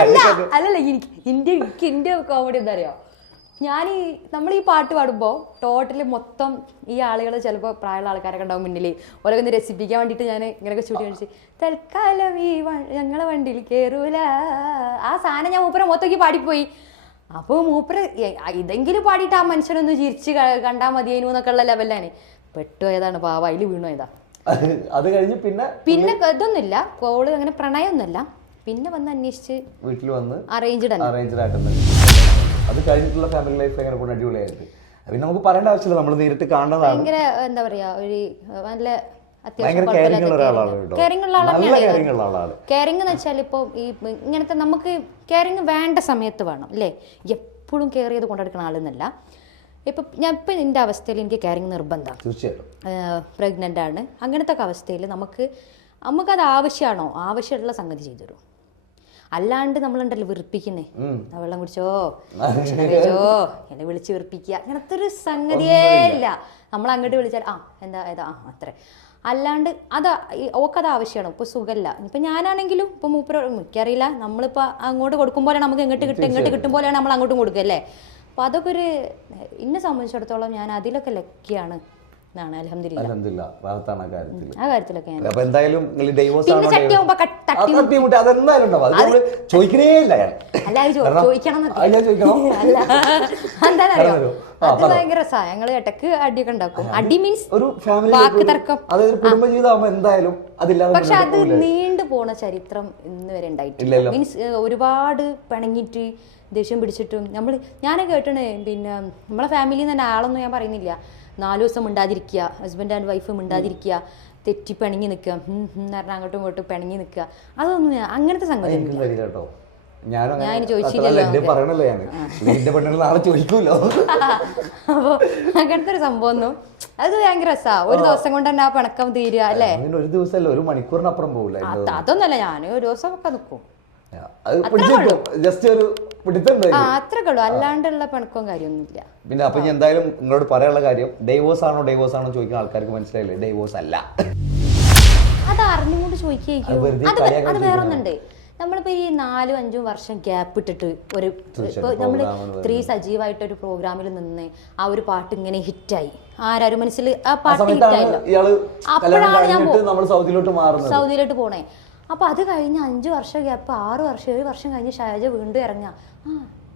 അല്ല അല്ലല്ല എനിക്ക് എന്റെ എനിക്ക് എന്റെ കോമഡി എന്താ അറിയോ ഞാൻ ഈ നമ്മൾ ഈ പാട്ട് പാടുമ്പോൾ ടോട്ടലി മൊത്തം ഈ ആളുകൾ ചിലപ്പോൾ പ്രായമുള്ള ആൾക്കാരൊക്കെ ഉണ്ടാവും മുന്നിൽ ഓരോ ഒന്ന് രസിപ്പിക്കാൻ വേണ്ടിയിട്ട് ഞാൻ ഇങ്ങനെയൊക്കെ ചൂടി കാണിച്ച് തൽക്കാലം ഈ ഞങ്ങളെ വണ്ടിയിൽ കയറൂല ആ സാധനം ഞാൻ മൂപ്പരെ മൊത്തം പാടിപ്പോയി. അപ്പോൾ മൂപ്പര് ഇതെങ്കിലും പാടിയിട്ട് ആ മനുഷ്യനൊന്ന് ചിരിച്ച് കണ്ടാൽ മതിയേനു എന്നൊക്കെ ഉള്ള ലെവലിലാണ് പെട്ടുപോയതാണ് പാവ. അതിൽ വീണുപോയതാ അത് കഴിഞ്ഞ് പിന്നെ പിന്നെ ഇതൊന്നുമില്ല. കോൾ അങ്ങനെ പ്രണയമൊന്നുമല്ല. പിന്നെ വന്ന് അന്വേഷിച്ച് വീട്ടിൽ വന്ന് അറേഞ്ച്ഡ് അറേഞ്ച്ഡ് ആയിട്ട് അത് കഴിഞ്ഞിട്ടുള്ള ഫാമിലി ലൈഫ് എങ്ങനെ കൂടെ അടിപൊളിയായിട്ട്. പിന്നെ നമുക്ക് പറയേണ്ട ആവശ്യമില്ല. നമ്മൾ നേരിട്ട് കാണുന്നതാണ്. ഭയങ്കര എന്താ പറയാ ഒരു നല്ല. കെയറിംഗ് എന്ന് വെച്ചാൽ ഇപ്പോൾ ഈ ഇങ്ങനത്തെ നമുക്ക് കെയറിംഗ് വേണ്ട സമയത്ത് വേണം അല്ലേ? എപ്പോഴും കെയർ ചെയ്ത് കൊണ്ടെടുക്കുന്ന ആളെന്നല്ല ഇപ്പം ഞാൻ ഇപ്പം എന്റെ അവസ്ഥയിൽ എനിക്ക് കാരിങ് നിർബന്ധം. തീർച്ചയായിട്ടും. പ്രഗ്നന്റ് ആണ്. അങ്ങനത്തെ ഒക്കെ അവസ്ഥയിൽ നമുക്ക് നമുക്കത് ആവശ്യമാണോ? ആവശ്യമുള്ള സംഗതി ചെയ്തു തരും. അല്ലാണ്ട് നമ്മളുണ്ടല്ലോ വെറുപ്പിക്കുന്നേ? "ആ, വെള്ളം കുടിച്ചോ? ഭക്ഷണം കഴിച്ചോ? എന്നെ വിളിച്ച് വെറുപ്പിക്കുക. അങ്ങനത്തെ ഒരു സംഗതിയേ ഇല്ല. നമ്മൾ അങ്ങോട്ട് വിളിച്ചാൽ ആ എന്താ ഏതാ ആ അത്രേ. അല്ലാണ്ട് അത് ഓക്കത് ആവശ്യമാണ്? ഇപ്പോൾ സുഖമല്ല ഇപ്പം ഞാനാണെങ്കിലും ഇപ്പൊ മൂപ്പര മിക്കറിയില്ല. നമ്മളിപ്പോ അങ്ങോട്ട് കൊടുക്കും പോലെയാണ് നമുക്ക് ഇങ്ങോട്ട് കിട്ടും ഇങ്ങോട്ട് കിട്ടും പോലെയാണ് നമ്മൾ അങ്ങോട്ടും കൊടുക്കുക അല്ലേ? അപ്പോൾ അതൊക്കെ ഒരു എന്നെ സംബന്ധിച്ചിടത്തോളം ഞാൻ അതിലൊക്കെ ലക്കിയാണ് എന്നാണ് അലഹമില്ല അലഹമില്ല ഭാഗത്താണ് ആ കാര്യത്തിൽ ആ കാര്യത്തിലൊക്കെ ഞാൻ. അപ്പൊ എന്തായാലും നിങ്ങൾ ഡൈവോഴ്സ് പിന്നെ ആണോ ചട്ടിയാവുമ്പോ ക- തട്ടി തട്ടിമുട്ടി അതെന്തായാലും ഉണ്ടാവും. അത് നമ്മൾ ചോദിക്കണേ ഇല്ല ഞാൻ അല്ല അത് ചോ- കാരണം- ചോദിക്കണം എന്നൊക്കെ. അത് ഞാൻ ചോദിക്കണോ? അല്ല. എന്താണെന്നറിയോ പറഞ്ഞോ. ആ, അത് ഭയങ്കര രസാ. ഞങ്ങൾ ഇടയ്ക്ക് അടിയൊക്കെ ഉണ്ടാക്കും. അടി മീൻസ് ഒരു ഫാമിലി വാക്ക് തർക്കം. അതായത് ഒരു കുടുംബജീവിതം ആവുമ്പോ എന്തായാലും അതില്ലാതെ പക്ഷെ മുന്നോട്ട് അത് പോകില്ല. നീണ്ടു പോണ ചരിത്രം ഇന്ന് വരെ ഉണ്ടായിട്ടില്ല. മീൻസ് ഒരുപാട് പിണങ്ങിയിട്ട് ദേഷ്യം പിടിച്ചിട്ടും. നമ്മൾ ഞാൻ കേട്ടണേ പിന്നെ നമ്മളെ ഫാമിലിയിൽ തന്നെ ആളൊന്നും ഞാൻ പറയുന്നില്ല. നാലു ദിവസം മിണ്ടാതിരിക്കുക ഹസ്ബൻഡ് ആൻഡ് വൈഫ് മിണ്ടാതിരിക്കുക തെറ്റി പിണങ്ങി നിൽക്കുക എന്ന് പറഞ്ഞാൽ അങ്ങോട്ടും ഇങ്ങോട്ടും പിണങ്ങി നിൽക്കുക. അതൊന്നും അങ്ങനത്തെ സംഗതി കേട്ടോ. ഞാനും ഞാൻ ചോദിക്കൂലോ? അപ്പോൾ അങ്ങനത്തെ ഒരു സംഭവം ഒന്നും അത് ഭയങ്കര രസാ. ഒരു ദിവസം കൊണ്ട് തന്നെ ആ പണക്കം തീരുക അല്ലേ ഒരു ദിവസമല്ല ഒരു മണിക്കൂറിനപ്പുറം പോകില്ല അത് അതൊന്നല്ല ഞാൻ ഒരു ദിവസം ഒക്കെ നിൽക്കും ജസ്റ്റ് ഒരു ഉള്ളൂ അല്ലാണ്ടുള്ള പണക്കവും കാര്യമൊന്നുമില്ല. പിന്നെ അപ്പൊ ഞാൻ എന്തായാലും നിങ്ങളോട് പറയാനുള്ള കാര്യം ഡൈവോഴ്സ് ആണോ ഡൈവോഴ്സ് ആണോ ചോദിക്കുന്ന ആൾക്കാർക്ക് മനസ്സിലായില്ലേ? ഡൈവോഴ്സ് അല്ല. അത് അറിഞ്ഞുകൊണ്ട് ചോദിക്കുകയായിരിക്കും അത് വെറുതെ അത് കളിയാക്കാൻ അത് നമ്മളിപ്പോ ഈ നാലും അഞ്ചും വർഷം ഗ്യാപ്പ് ഇട്ടിട്ട് ഒരു ഇപ്പൊ നമ്മൾ program ന് സ്ത്രീ സജീവമായിട്ട് ഒരു പ്രോഗ്രാമിൽ നിന്ന് ആ ഒരു പാട്ട് ഇങ്ങനെ ഹിറ്റായി ആരാരും മനസ്സിൽ ആ പാട്ട് ഹിറ്റായല്ലോ അപ്പോഴാണ് ഞാൻ നമ്മൾ സൗദിയിലോട്ട് പോണേ. അപ്പൊ അത് കഴിഞ്ഞ് അഞ്ച് വർഷം ഗ്യാപ്പ് ആറ് വർഷം ഏഴ് വർഷം കഴിഞ്ഞ് ഷാജ വീണ്ടും ഇറങ്ങാ ആ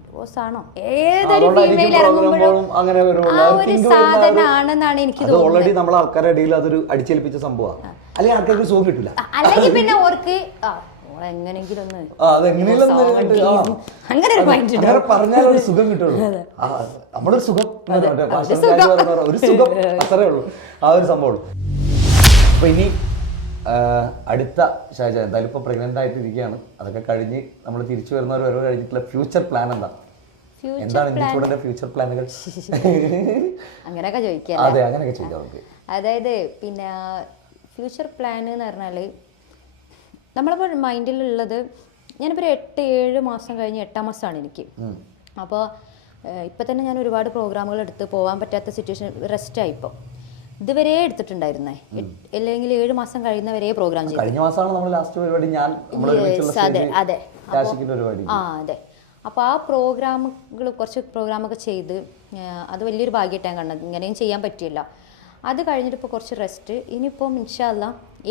divorce ആണോ? ഏതൊരു ഫീമെയിൽ ഇറങ്ങുമ്പോഴും. ആ ഒരു സാധനമാണെന്നാണ് എനിക്ക് തോന്നുന്നത്. ഓൾറെഡി നമ്മൾ ആൾക്കാരുടെ ഇടയിൽ അതൊരു അടിച്ചേൽപ്പിച്ച സംഭവമാണ്. അല്ലെങ്കിൽ ആൾക്കാർക്ക് സുഖം കിട്ടില്ല അല്ലെങ്കിൽ പിന്നെ എങ്ങനെങ്കിലും. ആവണ്ടി. അങ്ങനെ ഒരു പറഞ്ഞാൽ ഒരു സുഖം കിട്ടുള്ളൂ. സുഖം ഒരു സുഖം. അത്രേ ഉള്ളൂ. ആ ഒരു സംഭവം അപ്പൊ ഇനി അടുത്ത ഷാജ എന്തായാലും ഇപ്പോൾ പ്രഗ്നന്റ് ആയിട്ടിരിക്കുകയാണ്. അതൊക്കെ കഴിഞ്ഞ് നമ്മൾ തിരിച്ചു വരുന്ന ഒരു വരവ് കഴിഞ്ഞിട്ടുള്ള ഫ്യൂച്ചർ പ്ലാൻ എന്താ? എന്താണ് ഇന്ത്യച്ചൂടന്റെ ഫ്യൂച്ചർ പ്ലാനുകൾ അങ്ങനെയൊക്കെ ചോദിക്കാം അതെ അങ്ങനെയൊക്കെ ചോദിക്കാം നമുക്ക്. അതായത് പിന്നെ ഫ്യൂച്ചർ പ്ലാൻ എന്ന് പറഞ്ഞാൽ നമ്മളിപ്പോൾ മൈൻഡിലുള്ളത് ഞാനിപ്പോൾ ഒരു എട്ട് ഏഴ് മാസം കഴിഞ്ഞ് എട്ടാം മാസമാണ് എനിക്ക്. അപ്പോൾ ഇപ്പം തന്നെ ഞാൻ ഒരുപാട് പ്രോഗ്രാമുകൾ എടുത്ത് പോകാൻ പറ്റാത്ത സിറ്റുവേഷൻ റെസ്റ്റായി ഇപ്പോൾ ഇതുവരെ എടുത്തിട്ടുണ്ടായിരുന്നേ. അല്ലെങ്കിൽ ഏഴ് മാസം കഴിയുന്നവരെ പ്രോഗ്രാം ചെയ്തു. കഴിഞ്ഞ മാസമാണ് നമ്മൾ ലാസ്റ്റ് പരിപാടി ഞാൻ അതെ ആ അതെ. അപ്പോൾ ആ പ്രോഗ്രാമുകൾ കുറച്ച് പ്രോഗ്രാമൊക്കെ ചെയ്ത് അത് വലിയൊരു ഭാഗ്യമായിട്ടാണ് കണ്ടത്. ഇങ്ങനെയും ചെയ്യാൻ പറ്റിയില്ല. അത് കഴിഞ്ഞിട്ട് ഇപ്പോൾ കുറച്ച് റെസ്റ്റ് ഇനിയിപ്പം ഇൻഷാല്ല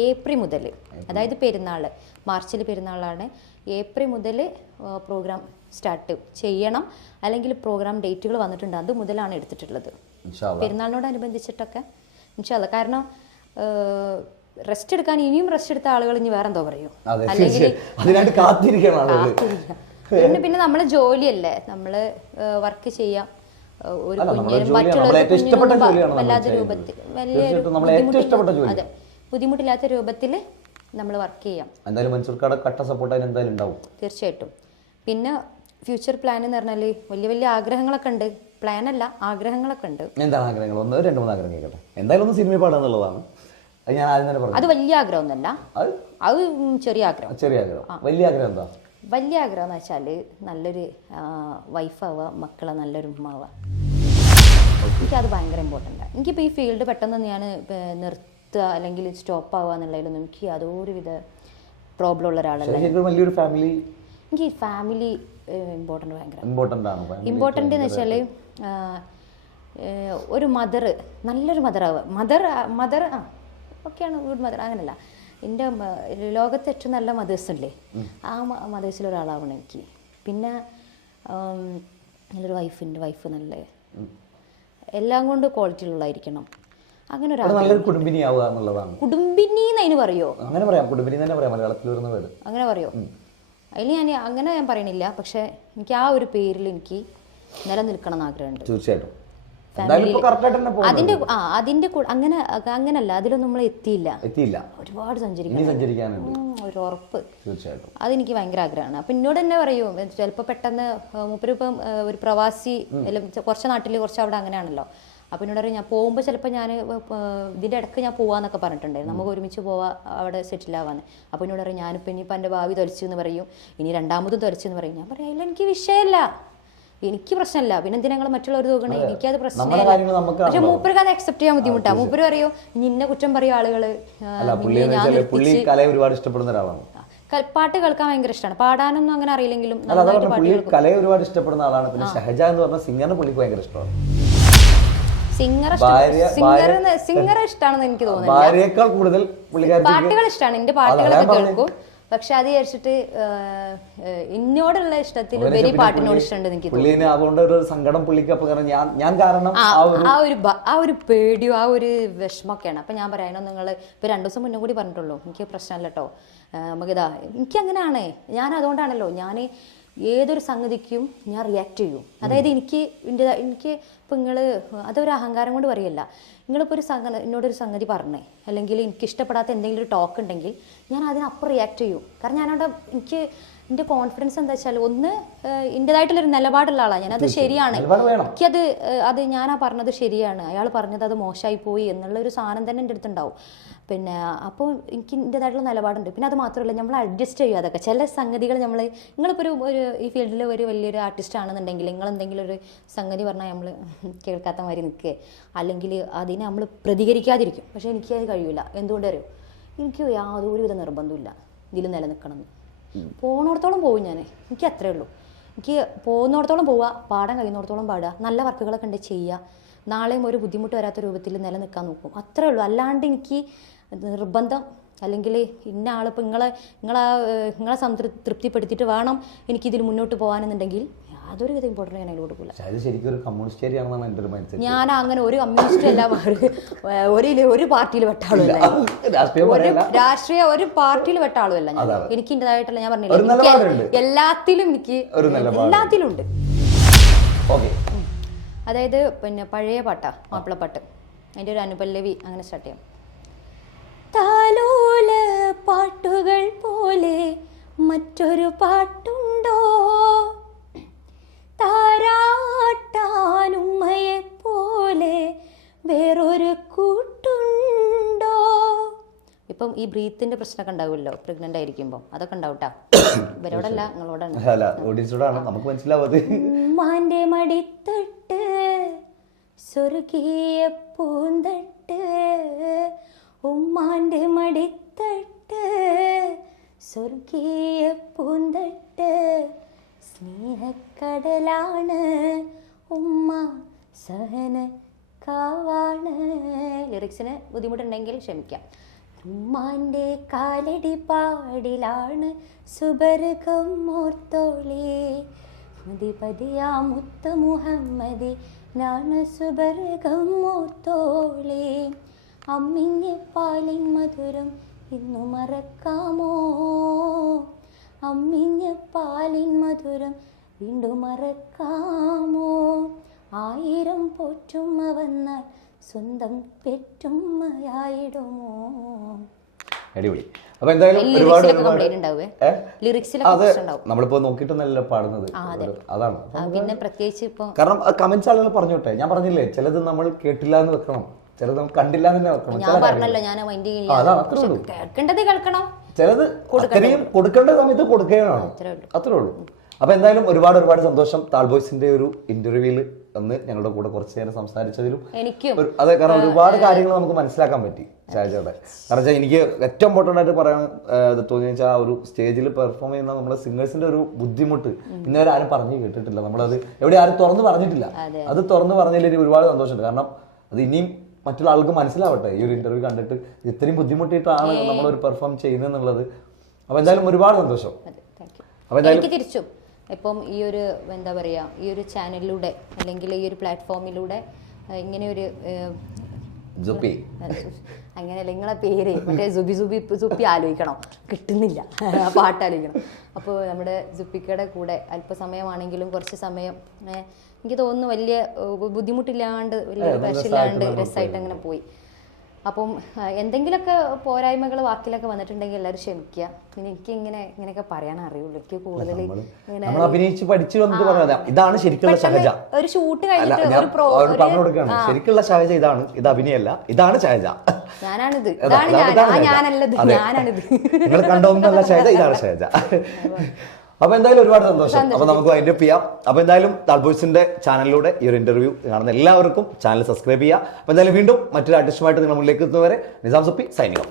ഏപ്രിൽ മുതൽ അതായത് പെരുന്നാൾ മാർച്ചിൽ പെരുന്നാളാണ് ഏപ്രിൽ മുതൽ പ്രോഗ്രാം സ്റ്റാർട്ട് ചെയ്യണം. അല്ലെങ്കിൽ പ്രോഗ്രാം ഡേറ്റുകൾ വന്നിട്ടുണ്ട്. അത് മുതലാണ് എടുത്തിട്ടുള്ളത്. പെരുന്നാളിനോടനുബന്ധിച്ചിട്ടൊക്കെ ഇൻഷാല്ല കാരണം റെസ്റ്റ് എടുക്കാൻ ഇനിയും റെസ്റ്റ് എടുത്ത ആളുകൾ ഇനി വേറെ എന്തോ പറയും അല്ലെങ്കിൽ പിന്നെ പിന്നെ നമ്മളെ ജോലിയല്ലേ? നമ്മൾ വർക്ക് ചെയ്യാം. ഒരു കുഞ്ഞിനും. മറ്റുള്ള വല്ലാത്ത രൂപത്തിൽ. അതെ ബുദ്ധിമുട്ടില്ലാത്ത രൂപത്തിൽ നമ്മൾ വർക്ക് ചെയ്യാം. എന്തായാലും മൻസൂർക്കാടെ കട്ട സപ്പോർട്ട് അതിന് എന്തായാലും ഉണ്ടാവും. തീർച്ചയായിട്ടും. പിന്നെ ഫ്യൂച്ചർ പ്ലാൻ എന്ന് പറഞ്ഞാൽ വലിയ വലിയ ആഗ്രഹങ്ങളൊക്കെ ഉണ്ട്. പ്ലാൻ അല്ല ആഗ്രഹങ്ങളൊക്കെ ഉണ്ട്. എന്താണ് ആഗ്രഹങ്ങൾ? ഒന്ന് രണ്ട് മൂന്ന് ആഗ്രഹം കേൾക്കട്ടെ. എന്തായാലും ഒന്ന് സിനിമ പാടുക എന്നുള്ളതാണ്. അത് ഞാൻ ആദ്യം തന്നെ പറഞ്ഞു. അത് വലിയ ആഗ്രഹമൊന്നുമല്ല. അത് അത് ചെറിയ ആഗ്രഹം. ചെറിയ ആഗ്രഹം. വലിയ ആഗ്രഹം എന്താ? വലിയ ആഗ്രഹം എന്ന് വെച്ചാൽ നല്ലൊരു വൈഫാവുക മക്കളെ നല്ലൊരു ഉമ്മാവുക എനിക്കത് ഭയങ്കര ഇമ്പോർട്ടന്റ് ആണ് എനിക്കിപ്പോൾ ഈ ഫീൽഡ് പെട്ടെന്ന് ഞാൻ നിർത്തുക അല്ലെങ്കിൽ സ്റ്റോപ്പ് ആവുക എന്നുള്ളതിലൊന്നും എനിക്ക് യാതൊരുവിധ പ്രോബ്ലം ഉള്ള ഒരാളല്ല. എനിക്ക് ഫാമിലി ഇമ്പോർട്ടന്റ് ഭയങ്കര. ഇമ്പോർട്ടന്റ് എന്ന് വെച്ചാൽ ഒരു മദർ നല്ലൊരു മദറാവുക മദർ മദർ ആ ഒക്കെയാണ് ഗുഡ് മദർ അങ്ങനല്ല. എന്റെ ലോകത്തെ ഏറ്റവും നല്ല മദേഴ്സ് ഉണ്ടേ ആ മദേഴ്സിൽ ഒരാളാവണം എനിക്ക്. പിന്നെ നല്ലൊരു വൈഫിന്റെ വൈഫ് നല്ല എല്ലാം കൊണ്ട് ക്വാളിറ്റി ഉള്ളതായിരിക്കണം. അങ്ങനെ ഒരു കുടുംബിനി ആവുക എന്നുള്ളതാണ്. കുടുംബിനി എന്നതിന് പറയോ? അങ്ങനെ പറയാം. കുടുംബിനി തന്നെ പറയാം. മലയാളത്തിൽ വരുന്ന പേര് അങ്ങനെ പറയോ? അതിൽ ഞാൻ അങ്ങനെ ഞാൻ പറയണില്ല. പക്ഷെ എനിക്ക് ആ ഒരു പേരിൽ എനിക്ക് നിലനിൽക്കണം എന്ന് ആഗ്രഹമുണ്ട് തീർച്ചയായിട്ടും അതിന്റെ ആ അതിന്റെ അങ്ങനെ അങ്ങനല്ല. അതിലൊന്നും നമ്മൾ എത്തിയില്ല. എത്തിയില്ല. ഒരുപാട് സഞ്ചരിക്കാനുണ്ട്. ഒരു ഉറപ്പ്. തീർച്ചയായിട്ടും. അതെനിക്ക് ഭയങ്കര ആഗ്രഹമാണ്. അപ്പൊ എന്നോട് തന്നെ പറയൂ ചിലപ്പോൾ പെട്ടെന്ന് മൂപ്പര് ഇപ്പം ഒരു പ്രവാസി കുറച്ച് നാട്ടിൽ കുറച്ച് അവിടെ അങ്ങനെയാണല്ലോ. അപ്പം എന്നോട് പറയും ഞാൻ പോകുമ്പോൾ ചിലപ്പോൾ ഞാൻ ഇതിന്റെ ഇടയ്ക്ക് ഞാൻ പോവാന്നൊക്കെ പറഞ്ഞിട്ടുണ്ടായിരുന്നു. നമുക്ക് ഒരുമിച്ച് പോവാ അവിടെ സെറ്റിൽ ആവാന്ന്. അപ്പോൾ എന്നോട് പറയും ഞാനിപ്പോൾ ഇനിയിപ്പോൾ എന്റെ ഭാവി തൊലച്ചു എന്ന് പറയും. ഇനി രണ്ടാമതും തൊലച്ചു എന്ന് പറയും. ഞാൻ പറയും അതിൽ എനിക്ക് വിഷയമല്ല എനിക്ക് പ്രശ്നമല്ല. പിന്നെ എന്തിനാ ഞങ്ങൾ മറ്റുള്ളവർ നോക്കണേ? എനിക്കത് പ്രശ്നമില്ല. പക്ഷെ മൂപ്പർക്ക് അത് അക്സെപ്റ്റ് ചെയ്യാൻ ബുദ്ധിമുട്ടാണ് മൂപ്പര് പറയോ നിന്നെ കുറ്റം പറയും ആളുകൾ. ഒരുപാട് ഇഷ്ടപ്പെടുന്ന ഒരാളാണ്. പാട്ട് കേൾക്കാൻ ഭയങ്കര ഇഷ്ടമാണ് പാടാനൊന്നും അങ്ങനെ അറിയില്ലെങ്കിലും കലയെ ഒരുപാട് ഇഷ്ടപ്പെടുന്ന ആളാണ്. പിന്നെ ഷഹജ എന്ന് പറഞ്ഞ സിംഗറിന് പുള്ളിക്ക് ഭയങ്കര ഇഷ്ടമാണ്. സിംഗർ സിംഗർ സിംഗർ ഇഷ്ടമാണെന്ന് എനിക്ക് തോന്നുന്നു പാട്ടുകൾ ഇഷ്ടമാണ് എന്റെ പാട്ടുകളൊക്കെ കേൾക്കും. പക്ഷെ അത് വിചാരിച്ചിട്ട് എന്നോടുള്ള ഇഷ്ടത്തിൽ അവനെ ഉപരി പിന്നെ പാട്ടിനോട് ഇഷ്ടമുണ്ട് എനിക്ക് പുള്ളിന് അതുകൊണ്ട് ഒരു സങ്കടം പുള്ളിക്ക് അപ്പൊ കാരണം ഞാൻ ഞാൻ കാരണം ആ ഒരു ആ ഒരു ബ- ആ ഒരു പേടിയോ ആ ഒരു വിഷമൊക്കെയാണ് അപ്പൊ ഞാൻ പറയണോ നിങ്ങൾ ഇപ്പൊ രണ്ടു ദിവസം മുന്നേ കൂടി പറഞ്ഞിട്ടുള്ളൂ. എനിക്ക് പ്രശ്നമല്ല കേട്ടോ നമുക്കിതാ എനിക്ക് അങ്ങനെയാണ്. ഞാൻ അതുകൊണ്ടാണല്ലോ ഞാൻ ഏതൊരു സംഗതിക്കും ഞാൻ റിയാക്ട് ചെയ്യും. അതായത് എനിക്ക് എന്റെ എനിക്ക് ഇപ്പം നിങ്ങൾ അതൊരു അഹങ്കാരം കൊണ്ട് പറയല്ല. നിങ്ങളിപ്പോൾ ഒരു സംഗതി എന്നോടൊരു സംഗതി പറഞ്ഞേ അല്ലെങ്കിൽ എനിക്ക് ഇഷ്ടപ്പെടാത്ത എന്തെങ്കിലും ഒരു ടോക്ക് ഉണ്ടെങ്കിൽ ഞാൻ അതിനപ്പം റിയാക്ട് ചെയ്യും. കാരണം ഞാനവിടെ എനിക്ക് എന്റെ കോൺഫിഡൻസ് എന്താ വെച്ചാൽ ഒന്ന് എന്റെതായിട്ടുള്ളൊരു നിലപാടുള്ള ആളാണ് ഞാനത് ശരിയാണ്. എനിക്കത് അത് ഞാനാ പറഞ്ഞത് ശരിയാണ്. അയാൾ പറഞ്ഞത് അത് മോശമായി പോയി എന്നുള്ള ഒരു സാധനം തന്നെ എന്റെ അടുത്തുണ്ടാവും. പിന്നെ അപ്പോൾ എനിക്ക് എന്റെതായിട്ടുള്ള നിലപാടുണ്ട്. പിന്നെ അത് മാത്രമല്ല നമ്മൾ അഡ്ജസ്റ്റ് ചെയ്യും അതൊക്കെ. ചില സംഗതികൾ നമ്മൾ നിങ്ങളിപ്പോൾ ഒരു ഒരു ഈ ഫീൽഡിൽ ഒരു വലിയൊരു ആർട്ടിസ്റ്റ് ആണെന്നുണ്ടെങ്കിൽ നിങ്ങൾ എന്തെങ്കിലും ഒരു സംഗതി പറഞ്ഞാൽ നമ്മൾ കേൾക്കാത്ത മാതിരി നിൽക്കുക. അല്ലെങ്കിൽ അതിനെ നമ്മൾ പ്രതികരിക്കാതിരിക്കും. പക്ഷേ എനിക്ക് അത് കഴിയില്ല എന്തുകൊണ്ട് അറിയോ എനിക്ക് യാതൊരുവിധ നിർബന്ധമില്ല ഇതിൽ നിലനിൽക്കണം എന്ന് പോകുന്നിടത്തോളം പോകും ഞാൻ എനിക്ക് അത്രേ ഉള്ളൂ. എനിക്ക് പോകുന്നിടത്തോളം പോവുക പാടാൻ കഴിയുന്നിടത്തോളം പാടുക നല്ല വർക്കുകളൊക്കെ ഉണ്ട് ചെയ്യുക നാളെയും ഒരു ബുദ്ധിമുട്ട് വരാത്ത രൂപത്തിൽ നിലനിൽക്കാൻ നോക്കും. അത്രേ ഉള്ളൂ. അല്ലാണ്ട് എനിക്ക് നിർബന്ധം അല്ലെങ്കിൽ ഇന്ന ആളിപ്പോൾ നിങ്ങളെ നിങ്ങളെ നിങ്ങളെ സംതൃ തൃപ്തിപ്പെടുത്തിയിട്ട് വേണം എനിക്കിതിൽ മുന്നോട്ട് പോകാനെന്നുണ്ടെങ്കിൽ യാതൊരു വിധം ഇമ്പോർട്ടന്റ് ഞാൻ അതിൽ കൊടുക്കില്ല. ഞാൻ അങ്ങനെ ഒരു കമ്മ്യൂണിസ്റ്റ് അല്ല ഒരു ഒരു പാർട്ടിയിൽ പെട്ട ആളുമല്ല ഒരു രാഷ്ട്രീയ ഒരു പാർട്ടിയിൽ പെട്ട ആളുമല്ല ഞാൻ. എനിക്ക് ഇന്റേതായിട്ടുള്ള ഞാൻ പറഞ്ഞില്ല എല്ലാത്തിലും എനിക്ക്. എല്ലാത്തിലും ഉണ്ട് അതായത് പിന്നെ പഴയ പാട്ടാ മാപ്പിളപ്പാട്ട്. അതിന്റെ ഒരു അനുപല്ലവി അങ്ങനെ സ്റ്റാർട്ട് ചെയ്യാം. താലോല പാട്ടുകൾ പോലെ മറ്റൊരു പാട്ടുണ്ടോ? താരാട്ടാനുമ്മയെ പോലെ വേറൊരു കൂട്ടുണ്ടോ? ഇപ്പം ഈ ബ്രീത്തിന്റെ പ്രശ്നമൊക്കെ ഉണ്ടാവുമല്ലോ പ്രഗ്നന്റ് ആയിരിക്കുമ്പോൾ അതൊക്കെ ഉണ്ടാവട്ടാ? ഇവരോടല്ല നിങ്ങളോടാണ്. അല്ല നമുക്ക് മനസ്സിലാവാതെ ഉമ്മാന്റെ മടിത്തട്ട് സ്വർഗീയ പൂന്തട്ട്. ഉമ്മാന്റെ മടിത്തട്ട് സ്വർഗീയ പൂന്തട്ട്. സ്നേഹക്കടലാണ്. ഉമ്മ സഹന കാവാണ് ലിറിക്സിന് ബുദ്ധിമുട്ടുണ്ടെങ്കിൽ ക്ഷമിക്കാം. ഉമ്മാന്റെ കാലടി പാടിലാണ് സുബർഗം മൂർത്തോളി മതിപതിയാ മുത്ത മുഹമ്മദി നാണ് സുബർഗം മൂർത്തോളി അമ്മിഞ്ഞ പാലിൻ മധുരം ഇന്നു മറക്കാമോ? അമ്മിഞ്ഞ പാലിൻ മധുരം വീണ്ടും മറക്കാമോ? ആയിരം പോറ്റുമ്മ വന്നാൽ സ്വന്തം പെറ്റുമ്മയായിടുമോ അടിപൊളി. അപ്പൊ എന്തായാലും ഒരുപാട്. നമ്മളിപ്പോ നോക്കിയിട്ടൊന്നല്ല പാടുന്നത്. അതാണ്. പിന്നെ പ്രത്യേകിച്ച് ഇപ്പൊ കാരണം കമന്റ്സ് ആളുകൾ പറഞ്ഞോട്ടെ. ഞാൻ പറഞ്ഞില്ലേ ചിലത് നമ്മൾ കേട്ടില്ല എന്ന് വെക്കണം. ചിലത് നമ്മൾ കണ്ടില്ല എന്ന് വെക്കണം. ഞാൻ പറഞ്ഞല്ലോ ഞാൻ. കേൾക്കേണ്ടത് കേൾക്കണം. ചിലത് കൊടുക്കേണ്ട? സമയത്ത് കൊടുക്കുകയാണ്. അത്രേ ഉള്ളൂ. അത്രേ ഉള്ളൂ അപ്പൊ എന്തായാലും ഒരുപാട് ഒരുപാട് സന്തോഷം താൽബോയ്സിന്റെ ഒരു ഇന്റർവ്യൂവിൽ വന്ന് ഞങ്ങളുടെ കൂടെ കുറച്ചു നേരം സംസാരിച്ചതിലും എനിക്കും. അതെ കാരണം ഒരുപാട് കാര്യങ്ങൾ നമുക്ക് മനസ്സിലാക്കാൻ പറ്റി ഷാജയുടെ. കാരണം വെച്ചാൽ എനിക്ക് ഏറ്റവും ഇമ്പോർട്ടന്റ് ആയിട്ട് പറയാൻ തോന്നിയ വെച്ചാൽ ആ ഒരു സ്റ്റേജിൽ പെർഫോം ചെയ്യുന്ന നമ്മുടെ സിംഗേഴ്സിന്റെ ഒരു ബുദ്ധിമുട്ട്. ഇന്നുവരെ ആരും പറഞ്ഞു കേട്ടിട്ടില്ല. നമ്മളത് എവിടെ ആരും തുറന്നു പറഞ്ഞിട്ടില്ല. അത്. തുറന്നു പറഞ്ഞതിൽ എനിക്ക് ഒരുപാട് സന്തോഷമുണ്ട്. കാരണം അത് ഇനിയും മറ്റുള്ള ആൾക്ക് മനസ്സിലാവട്ടെ. ഈ ഒരു ഇന്റർവ്യൂ കണ്ടിട്ട് ഇത്രയും ബുദ്ധിമുട്ടിയിട്ടാണ് നമ്മളൊരു പെർഫോം ചെയ്യുന്നത് എന്നുള്ളത്. അപ്പൊ എന്തായാലും ഒരുപാട് സന്തോഷം. അതെ, thank you. അപ്പൊ എന്തായാലും ഇപ്പം ഈ ഒരു എന്താ പറയുക ഈ ഒരു ചാനലിലൂടെ അല്ലെങ്കിൽ ഈ ഒരു പ്ലാറ്റ്ഫോമിലൂടെ ഇങ്ങനെ ഒരു സുപ്പി. അങ്ങനെ അങ്ങനെയല്ല നിങ്ങളെ പേര് മറ്റേ സുബി സുബി സുപ്പി ആലോചിക്കണം. കിട്ടുന്നില്ല. പാട്ട് ആലോചിക്കണം. അപ്പോൾ നമ്മുടെ സുപ്പിക്കയുടെ കൂടെ അല്പസമയമാണെങ്കിലും കുറച്ച് സമയം എനിക്ക് തോന്നുന്നു വലിയ ബുദ്ധിമുട്ടില്ലാണ്ട് വലിയ പ്രശ്നമില്ലാണ്ട് രസമായിട്ട് അങ്ങനെ പോയി. അപ്പം എന്തെങ്കിലുമൊക്കെ പോരായ്മകൾ വാക്കിലൊക്കെ വന്നിട്ടുണ്ടെങ്കിൽ എല്ലാവരും ക്ഷമിക്കുക. പിന്നെ എനിക്ക് ഇങ്ങനെ ഇങ്ങനെയൊക്കെ പറയാൻ അറിയുള്ളൂ. എനിക്ക് കൂടുതൽ നമ്മൾ അഭിനയിച്ച് പഠിച്ചു വന്നിട്ട് പറഞ്ഞതാ. ഇതാണ് ശരിക്കുള്ള സഹജ ഷഹജ. ഒരു ഷൂട്ട് കഴിഞ്ഞിട്ട് ഒരു പ്രോ പറഞ്ഞു കൊടുക്കുകയാണ് ശരിക്കുള്ള ഷഹജ ഇതാണ്. ഇത് അഭിനയല്ല. ഇതാണ് ഷഹജ. ഞാനാണിത്. ഇതാണ്. ഞാനല്ലത്. ഞാനാണിത്. നിങ്ങൾ കണ്ടോന്നല്ല ഷഹജ ഇതാണ് ഷഹജ. അപ്പൊ എന്തായാലും ഒരുപാട് സന്തോഷം. അപ്പൊ നമുക്ക് വൈൻഡപ്പ് ചെയ്യാം. അപ്പൊ എന്തായാലും താൽബോയ്സിന്റെ ചാനലിലൂടെ ഈ ഒരു ഇന്റർവ്യൂ കാണുന്ന എല്ലാവർക്കും ചാനൽ സബ്സ്ക്രൈബ് ചെയ്യുക. അപ്പൊ എന്തായാലും വീണ്ടും മറ്റൊരു ആർട്ടിസ്റ്റുമായിട്ട് നിങ്ങൾ മുന്നിലേക്ക് എത്തുന്നവരെ നിസാം സുപ്പി സൈനികം